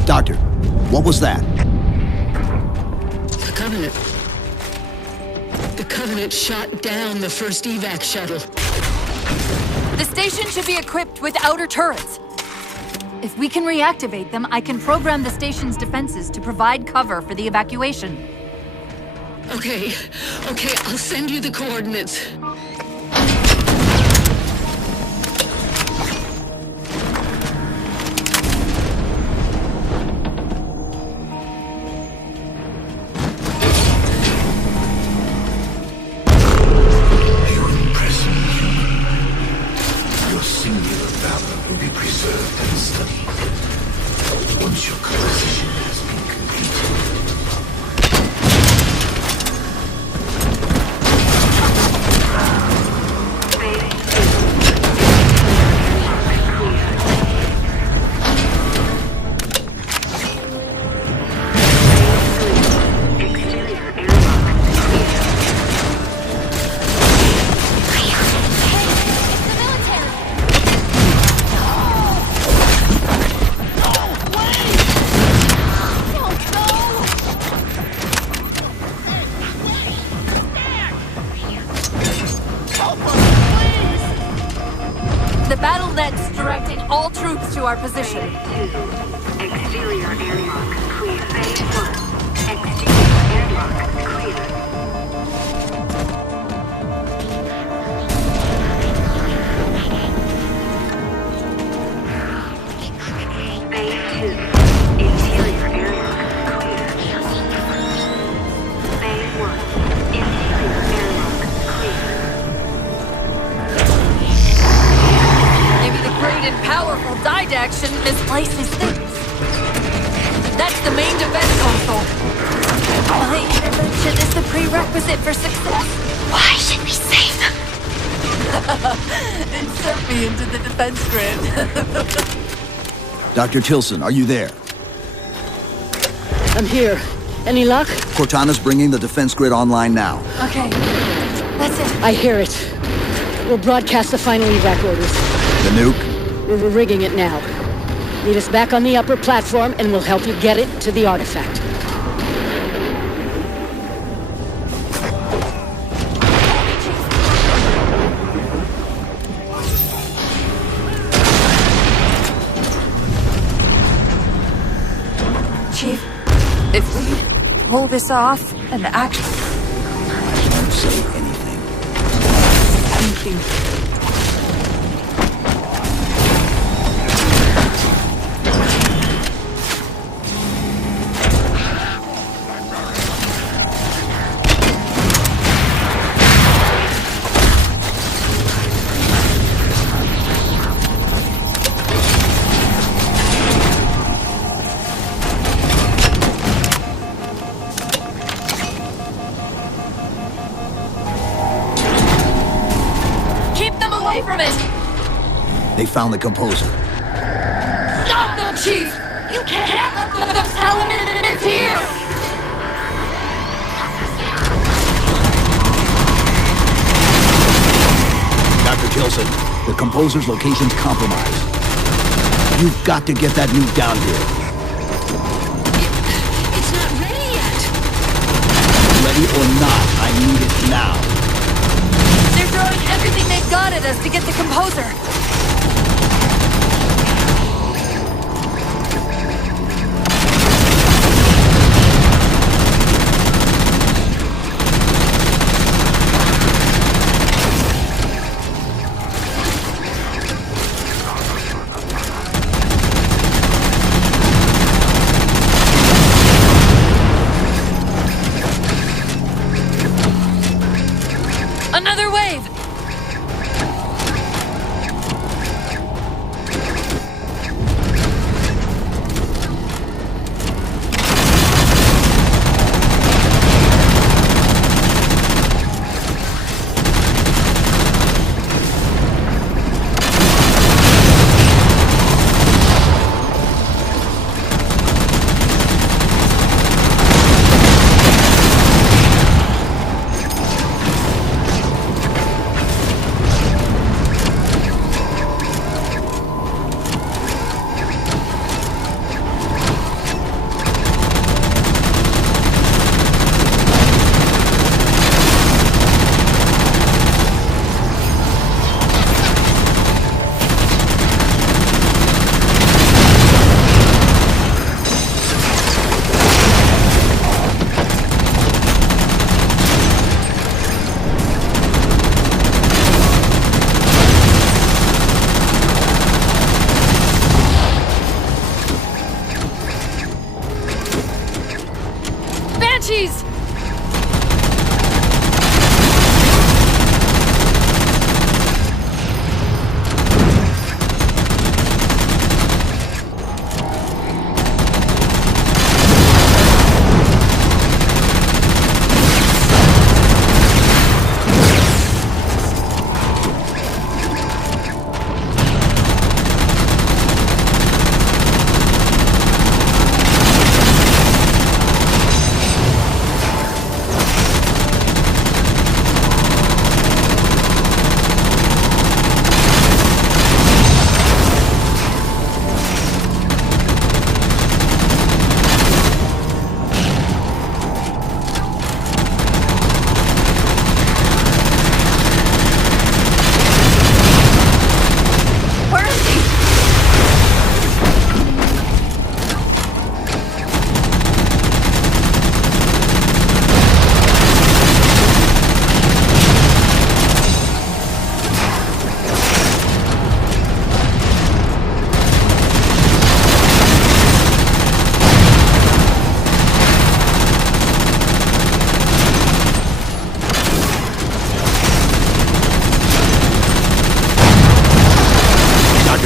Doctor, what was that? The Covenant. The Covenant shot down the first evac shuttle. The station should be equipped with outer turrets. If we can reactivate them, I can program the station's defenses to provide cover for the evacuation. Okay, I'll send you the coordinates. Our position. Exterior airlock clear. Phase 1. Exterior airlock clear. Phase 2. Interior airlock clear. Phase 1. Interior airlock clear. Maybe the great and powerful action misplaces things. That's the main defense console. My intervention is the prerequisite for success. Why should we save them? It sent me into the defense grid. Dr. Tilson, are you there? I'm here. Any luck? Cortana's bringing the defense grid online now. Okay. That's it. I hear it. We'll broadcast the final evac orders. The nuke? We're rigging it now. Meet us back on the upper platform and we'll help you get it to the artifact. Chief, if we pull this off and act... I won't say anything. Thank you. They found the composer. Stop them, Chief! You can't have those elements here! Dr. Tilson, the composer's location's compromised. You've got to get that nuke down here. It's not ready yet. Ready or not, I need it now. They're throwing everything they've got at us to get the composer. Another wave!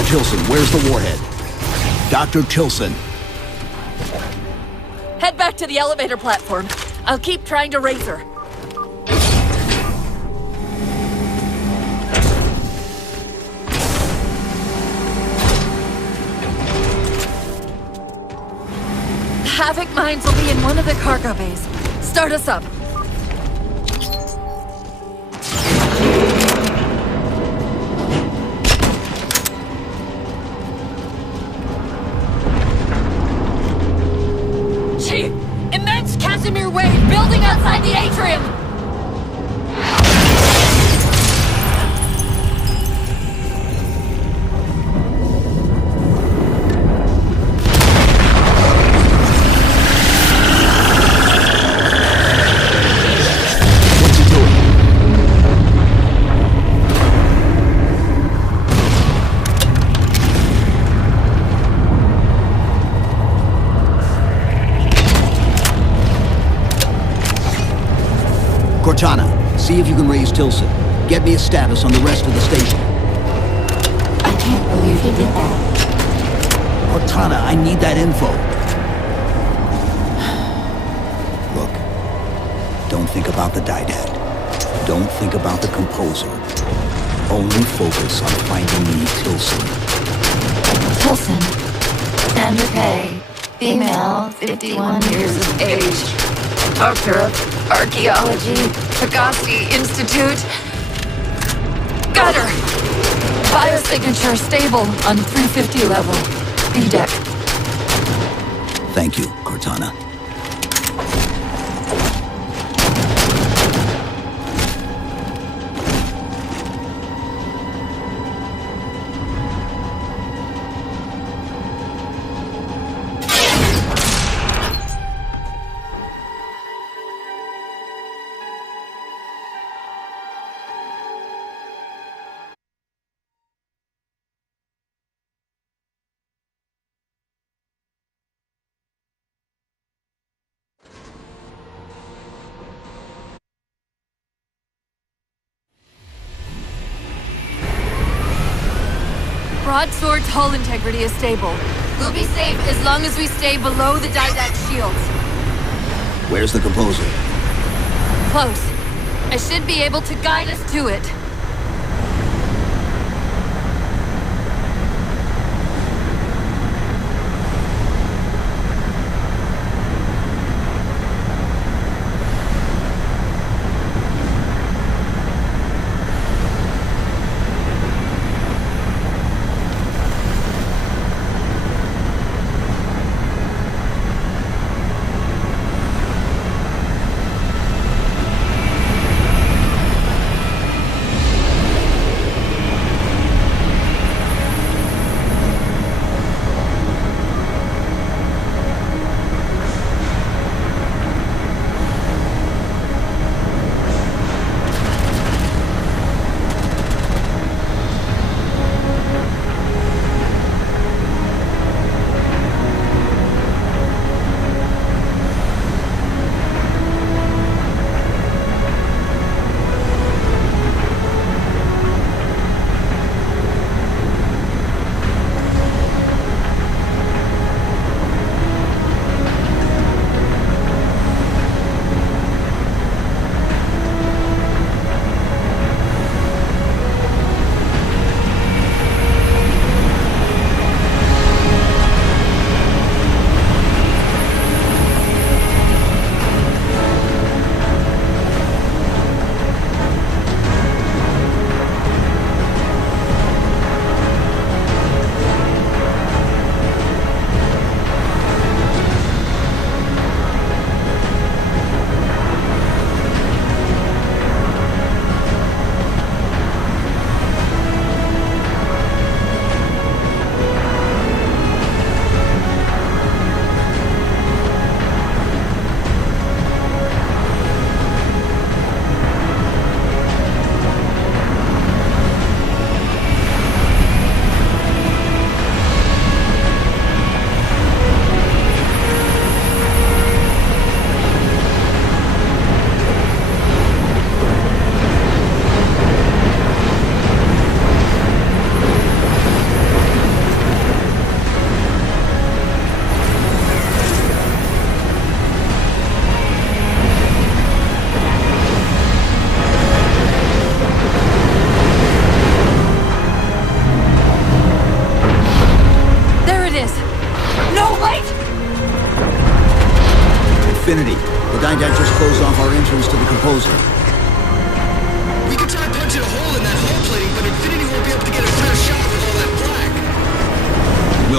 Tilson, where's the warhead? Dr. Tilson. Head back to the elevator platform. I'll keep trying to raise her. The Havoc mines will be in one of the cargo bays. Start us up. Chief! Immense Casimir wave building outside the atrium! What's he doing? Cortana, see if you can raise Tilson. Get me a status on the rest of the station. I can't believe you did that. Cortana, I need that info. Look, don't think about the Didact. Don't think about the composer. Only focus on finding me Tilson. Tilson. Standard pay. Female, 51 years of age. Doctor of Archaeology. Pegasi Institute. Got her! Biosignature stable on 350 level. B-deck. Thank you, Cortana. Broadsword's hull integrity is stable. We'll be safe as long as we stay below the Didact shields. Where's the composer? Close. I should be able to guide us to it.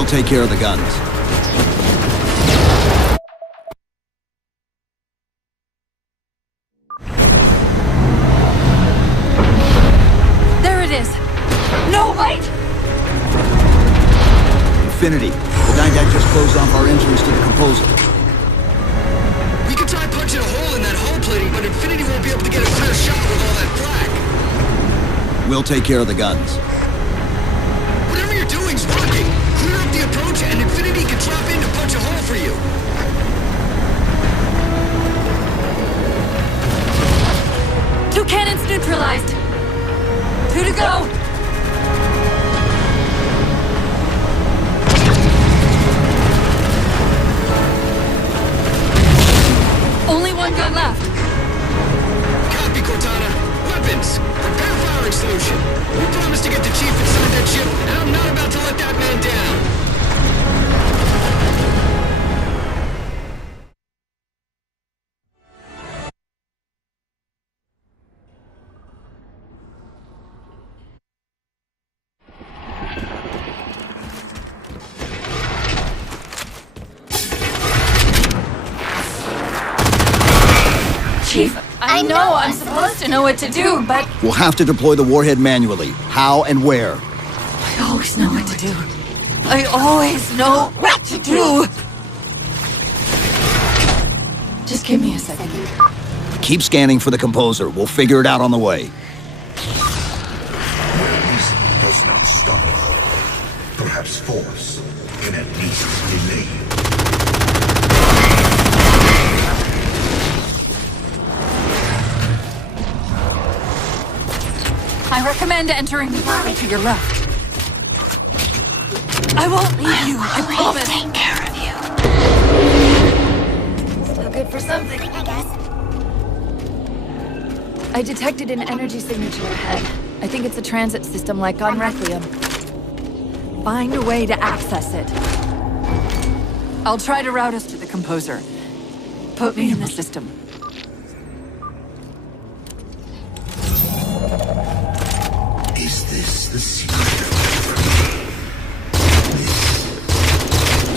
take care of the guns. There it is. No, wait! Infinity, the Didact just closed off our entrance to the composer. We could try punching a hole in that hull plating, but Infinity won't be able to get a clear shot with all that flak. We'll take care of the guns. Whatever you're doing's working. Clear up the approach, and Infinity can drop in to punch a hole for you. Two cannons neutralized. 2 to go. Only one gun left. Copy, Cortana. Weapons. Prepare firing solution. We promised to get the Chief inside that ship, and I'm not about to let that man down. Chief, I know I'm supposed to know what to do, but We'll have to deploy the warhead manually. How and where? I always know what to do. I always know what to do. Just give me a second. Keep scanning for the composer. We'll figure it out on the way. Reason does not stop. Perhaps force can at least delay. I recommend entering the doorway to your left. I won't leave you, I promise. Take care of you. Still good for something, I guess. I detected an energy signature ahead. I think it's a transit system like on Requiem. Find a way to access it. I'll try to route us to the composer. Put me in the system. Is this the secret? This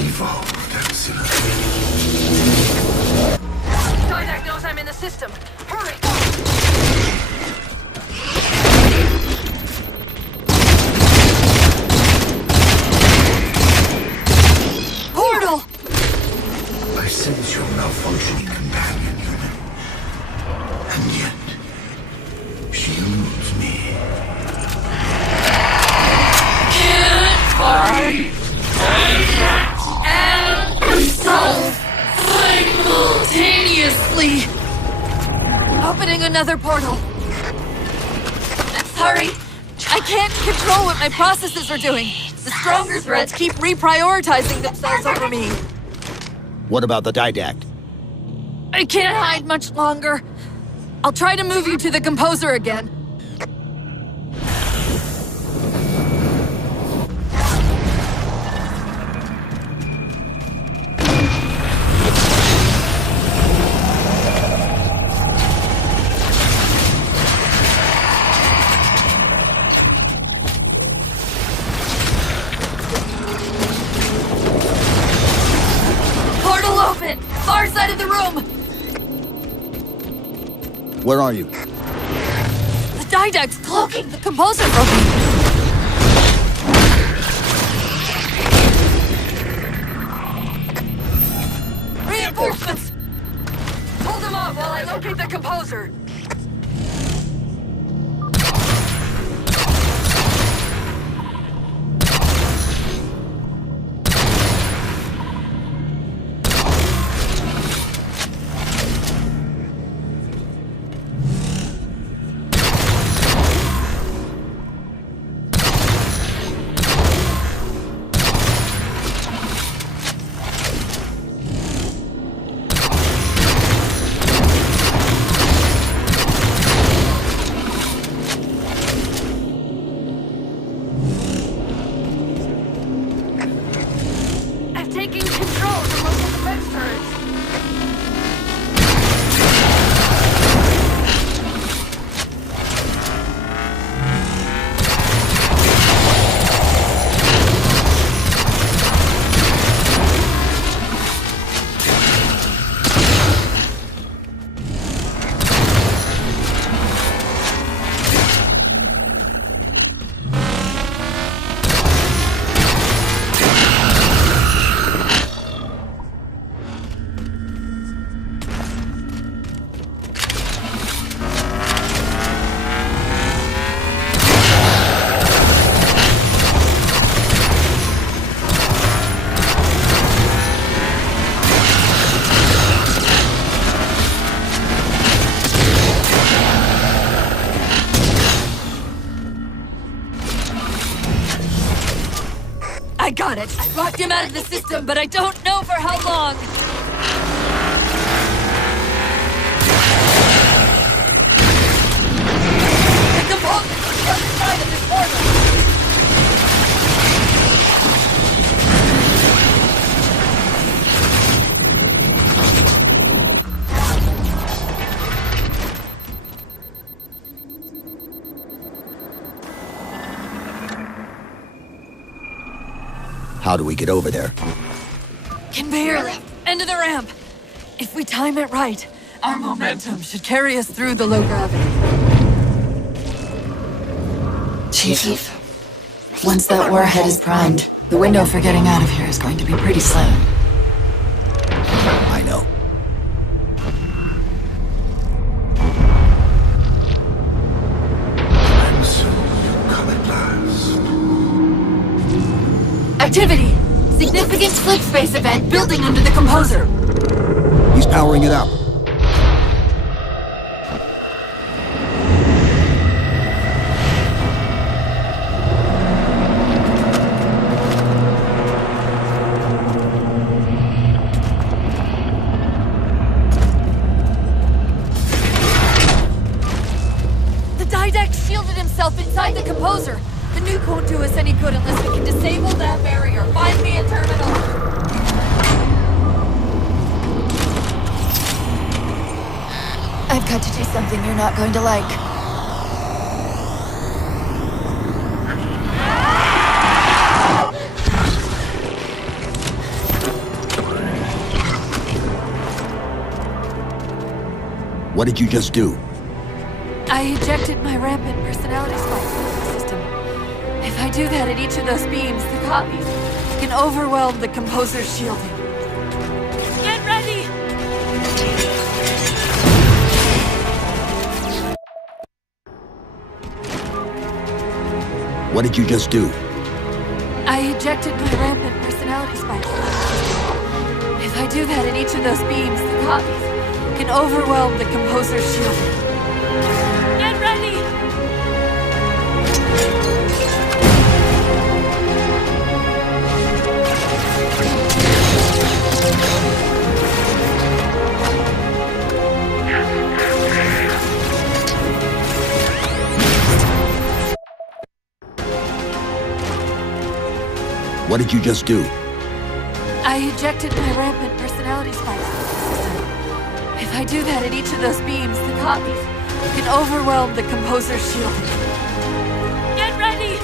evolved auxiliary. Didact knows I'm in the system. Hurry! Portal! I sense your malfunctioning companion, human. And yet, shields me. And solve simultaneously. Opening another portal. Sorry, I can't control what my processes are doing. The stronger threats keep reprioritizing themselves over me. What about the Didact? I can't hide much longer. I'll try to move you to the composer again. Portal open! Far side of the room! Where are you? The Didact's cloaking the composer from me. Reinforcements! Hold them off while I locate the composer. got it. I locked him out of the system, but I don't know for how long. The components are the other side of this portal. How do we get over there? Can barely. End of the ramp. If we time it right, our momentum should carry us through the low gravity. Chief, once that warhead is primed, the window for getting out of here is going to be pretty slim. I know. And soon you'll come at last. Activity! Significant slip space event building under the composer. He's powering it up. The Didact shielded himself inside the composer. The nuke won't do us any good unless we can disable that barrier. Find me a terminal. I've got to do something you're not going to like. What did you just do? I ejected my rampant personality spike from the system. If I do that at each of those beams, the copies can overwhelm the composer's shielding. Get ready! What did you just do? I ejected my rampant personality spike from the system. If I do that at each of those beams, the copies can overwhelm the composer's shielding. Get ready! What did you just do? I ejected my rampant personality spike from the system. If I do that at each of those beams, the copies can overwhelm the composer's shielding. Get ready!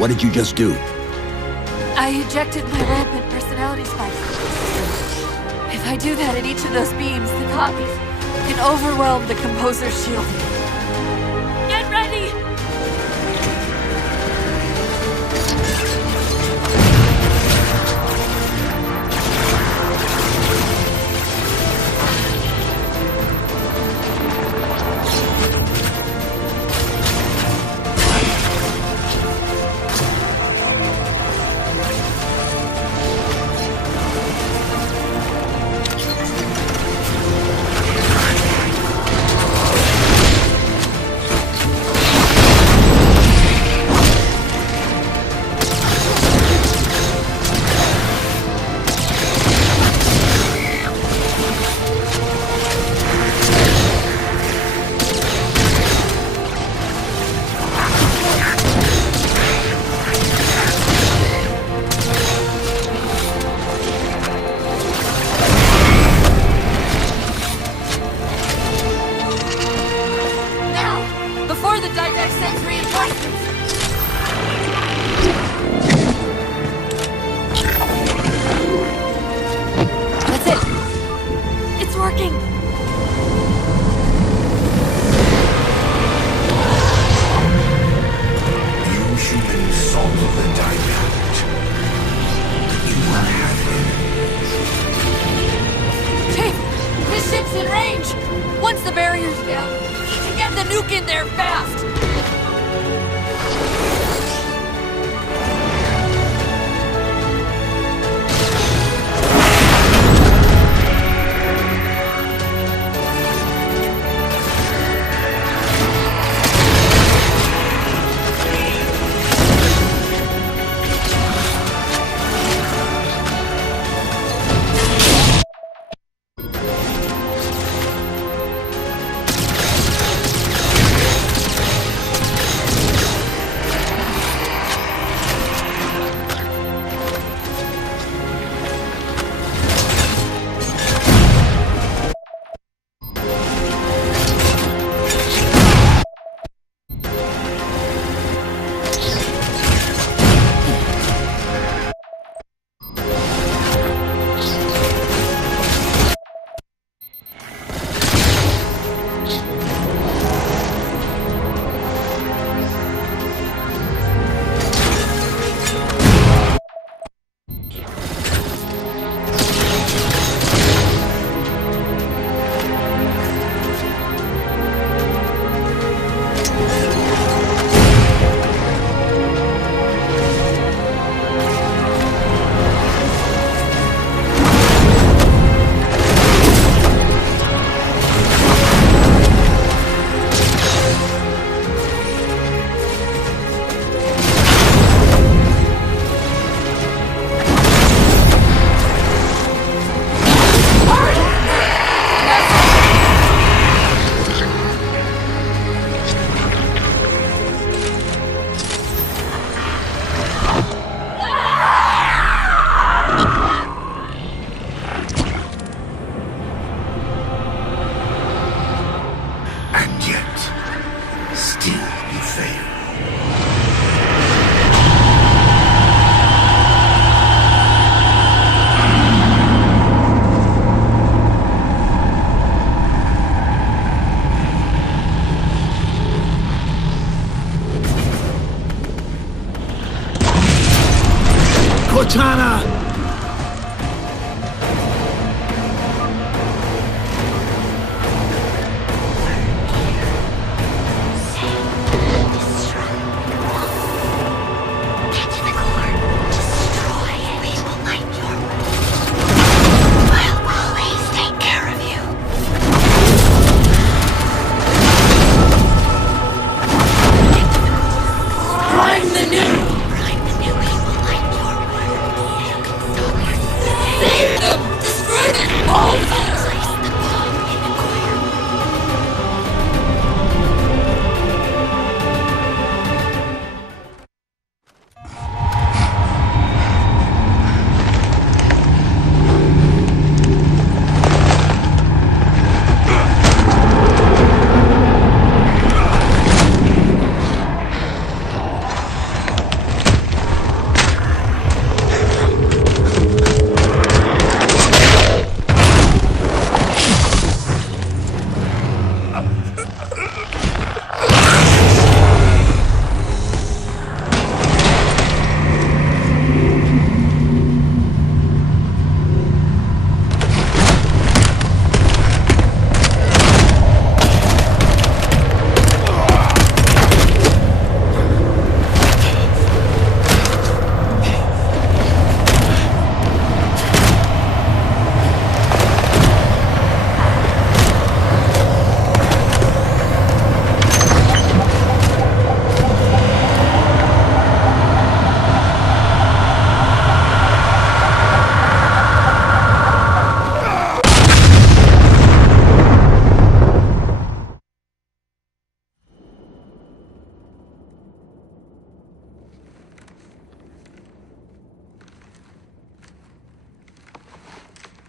What did you just do? I ejected my rampant personality spike from the system. If I do that at each of those beams, the copies can overwhelm the composer's shielding. Get ready! Cortana!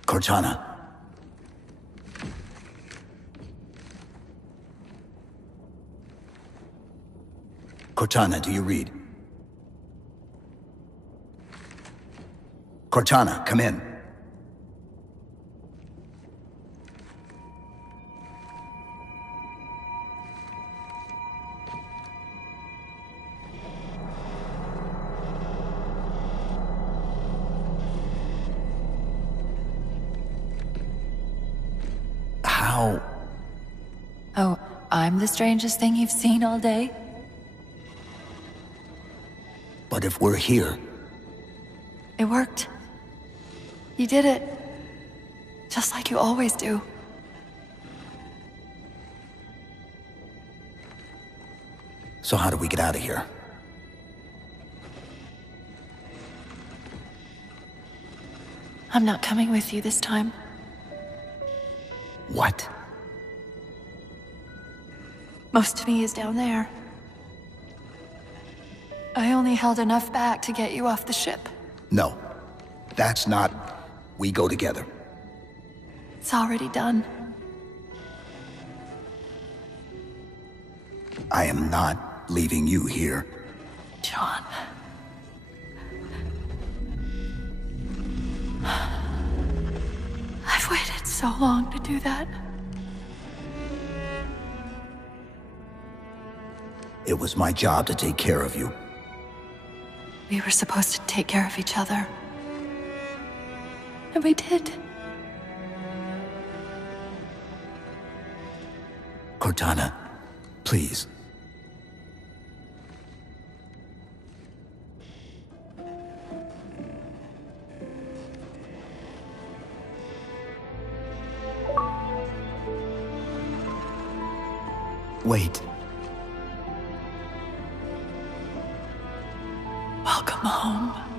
Cortana. Cortana, do you read? Cortana, come in. How? Oh, I'm the strangest thing you've seen all day? But if we're here... It worked. You did it. Just like you always do. So how do we get out of here? I'm not coming with you this time. What? Most of me is down there. I only held enough back to get you off the ship. No. That's not... We go together. It's already done. I am not leaving you here. John. I've waited so long to do that. It was my job to take care of you. We were supposed to take care of each other. And we did. Cortana, please. Wait. Welcome home.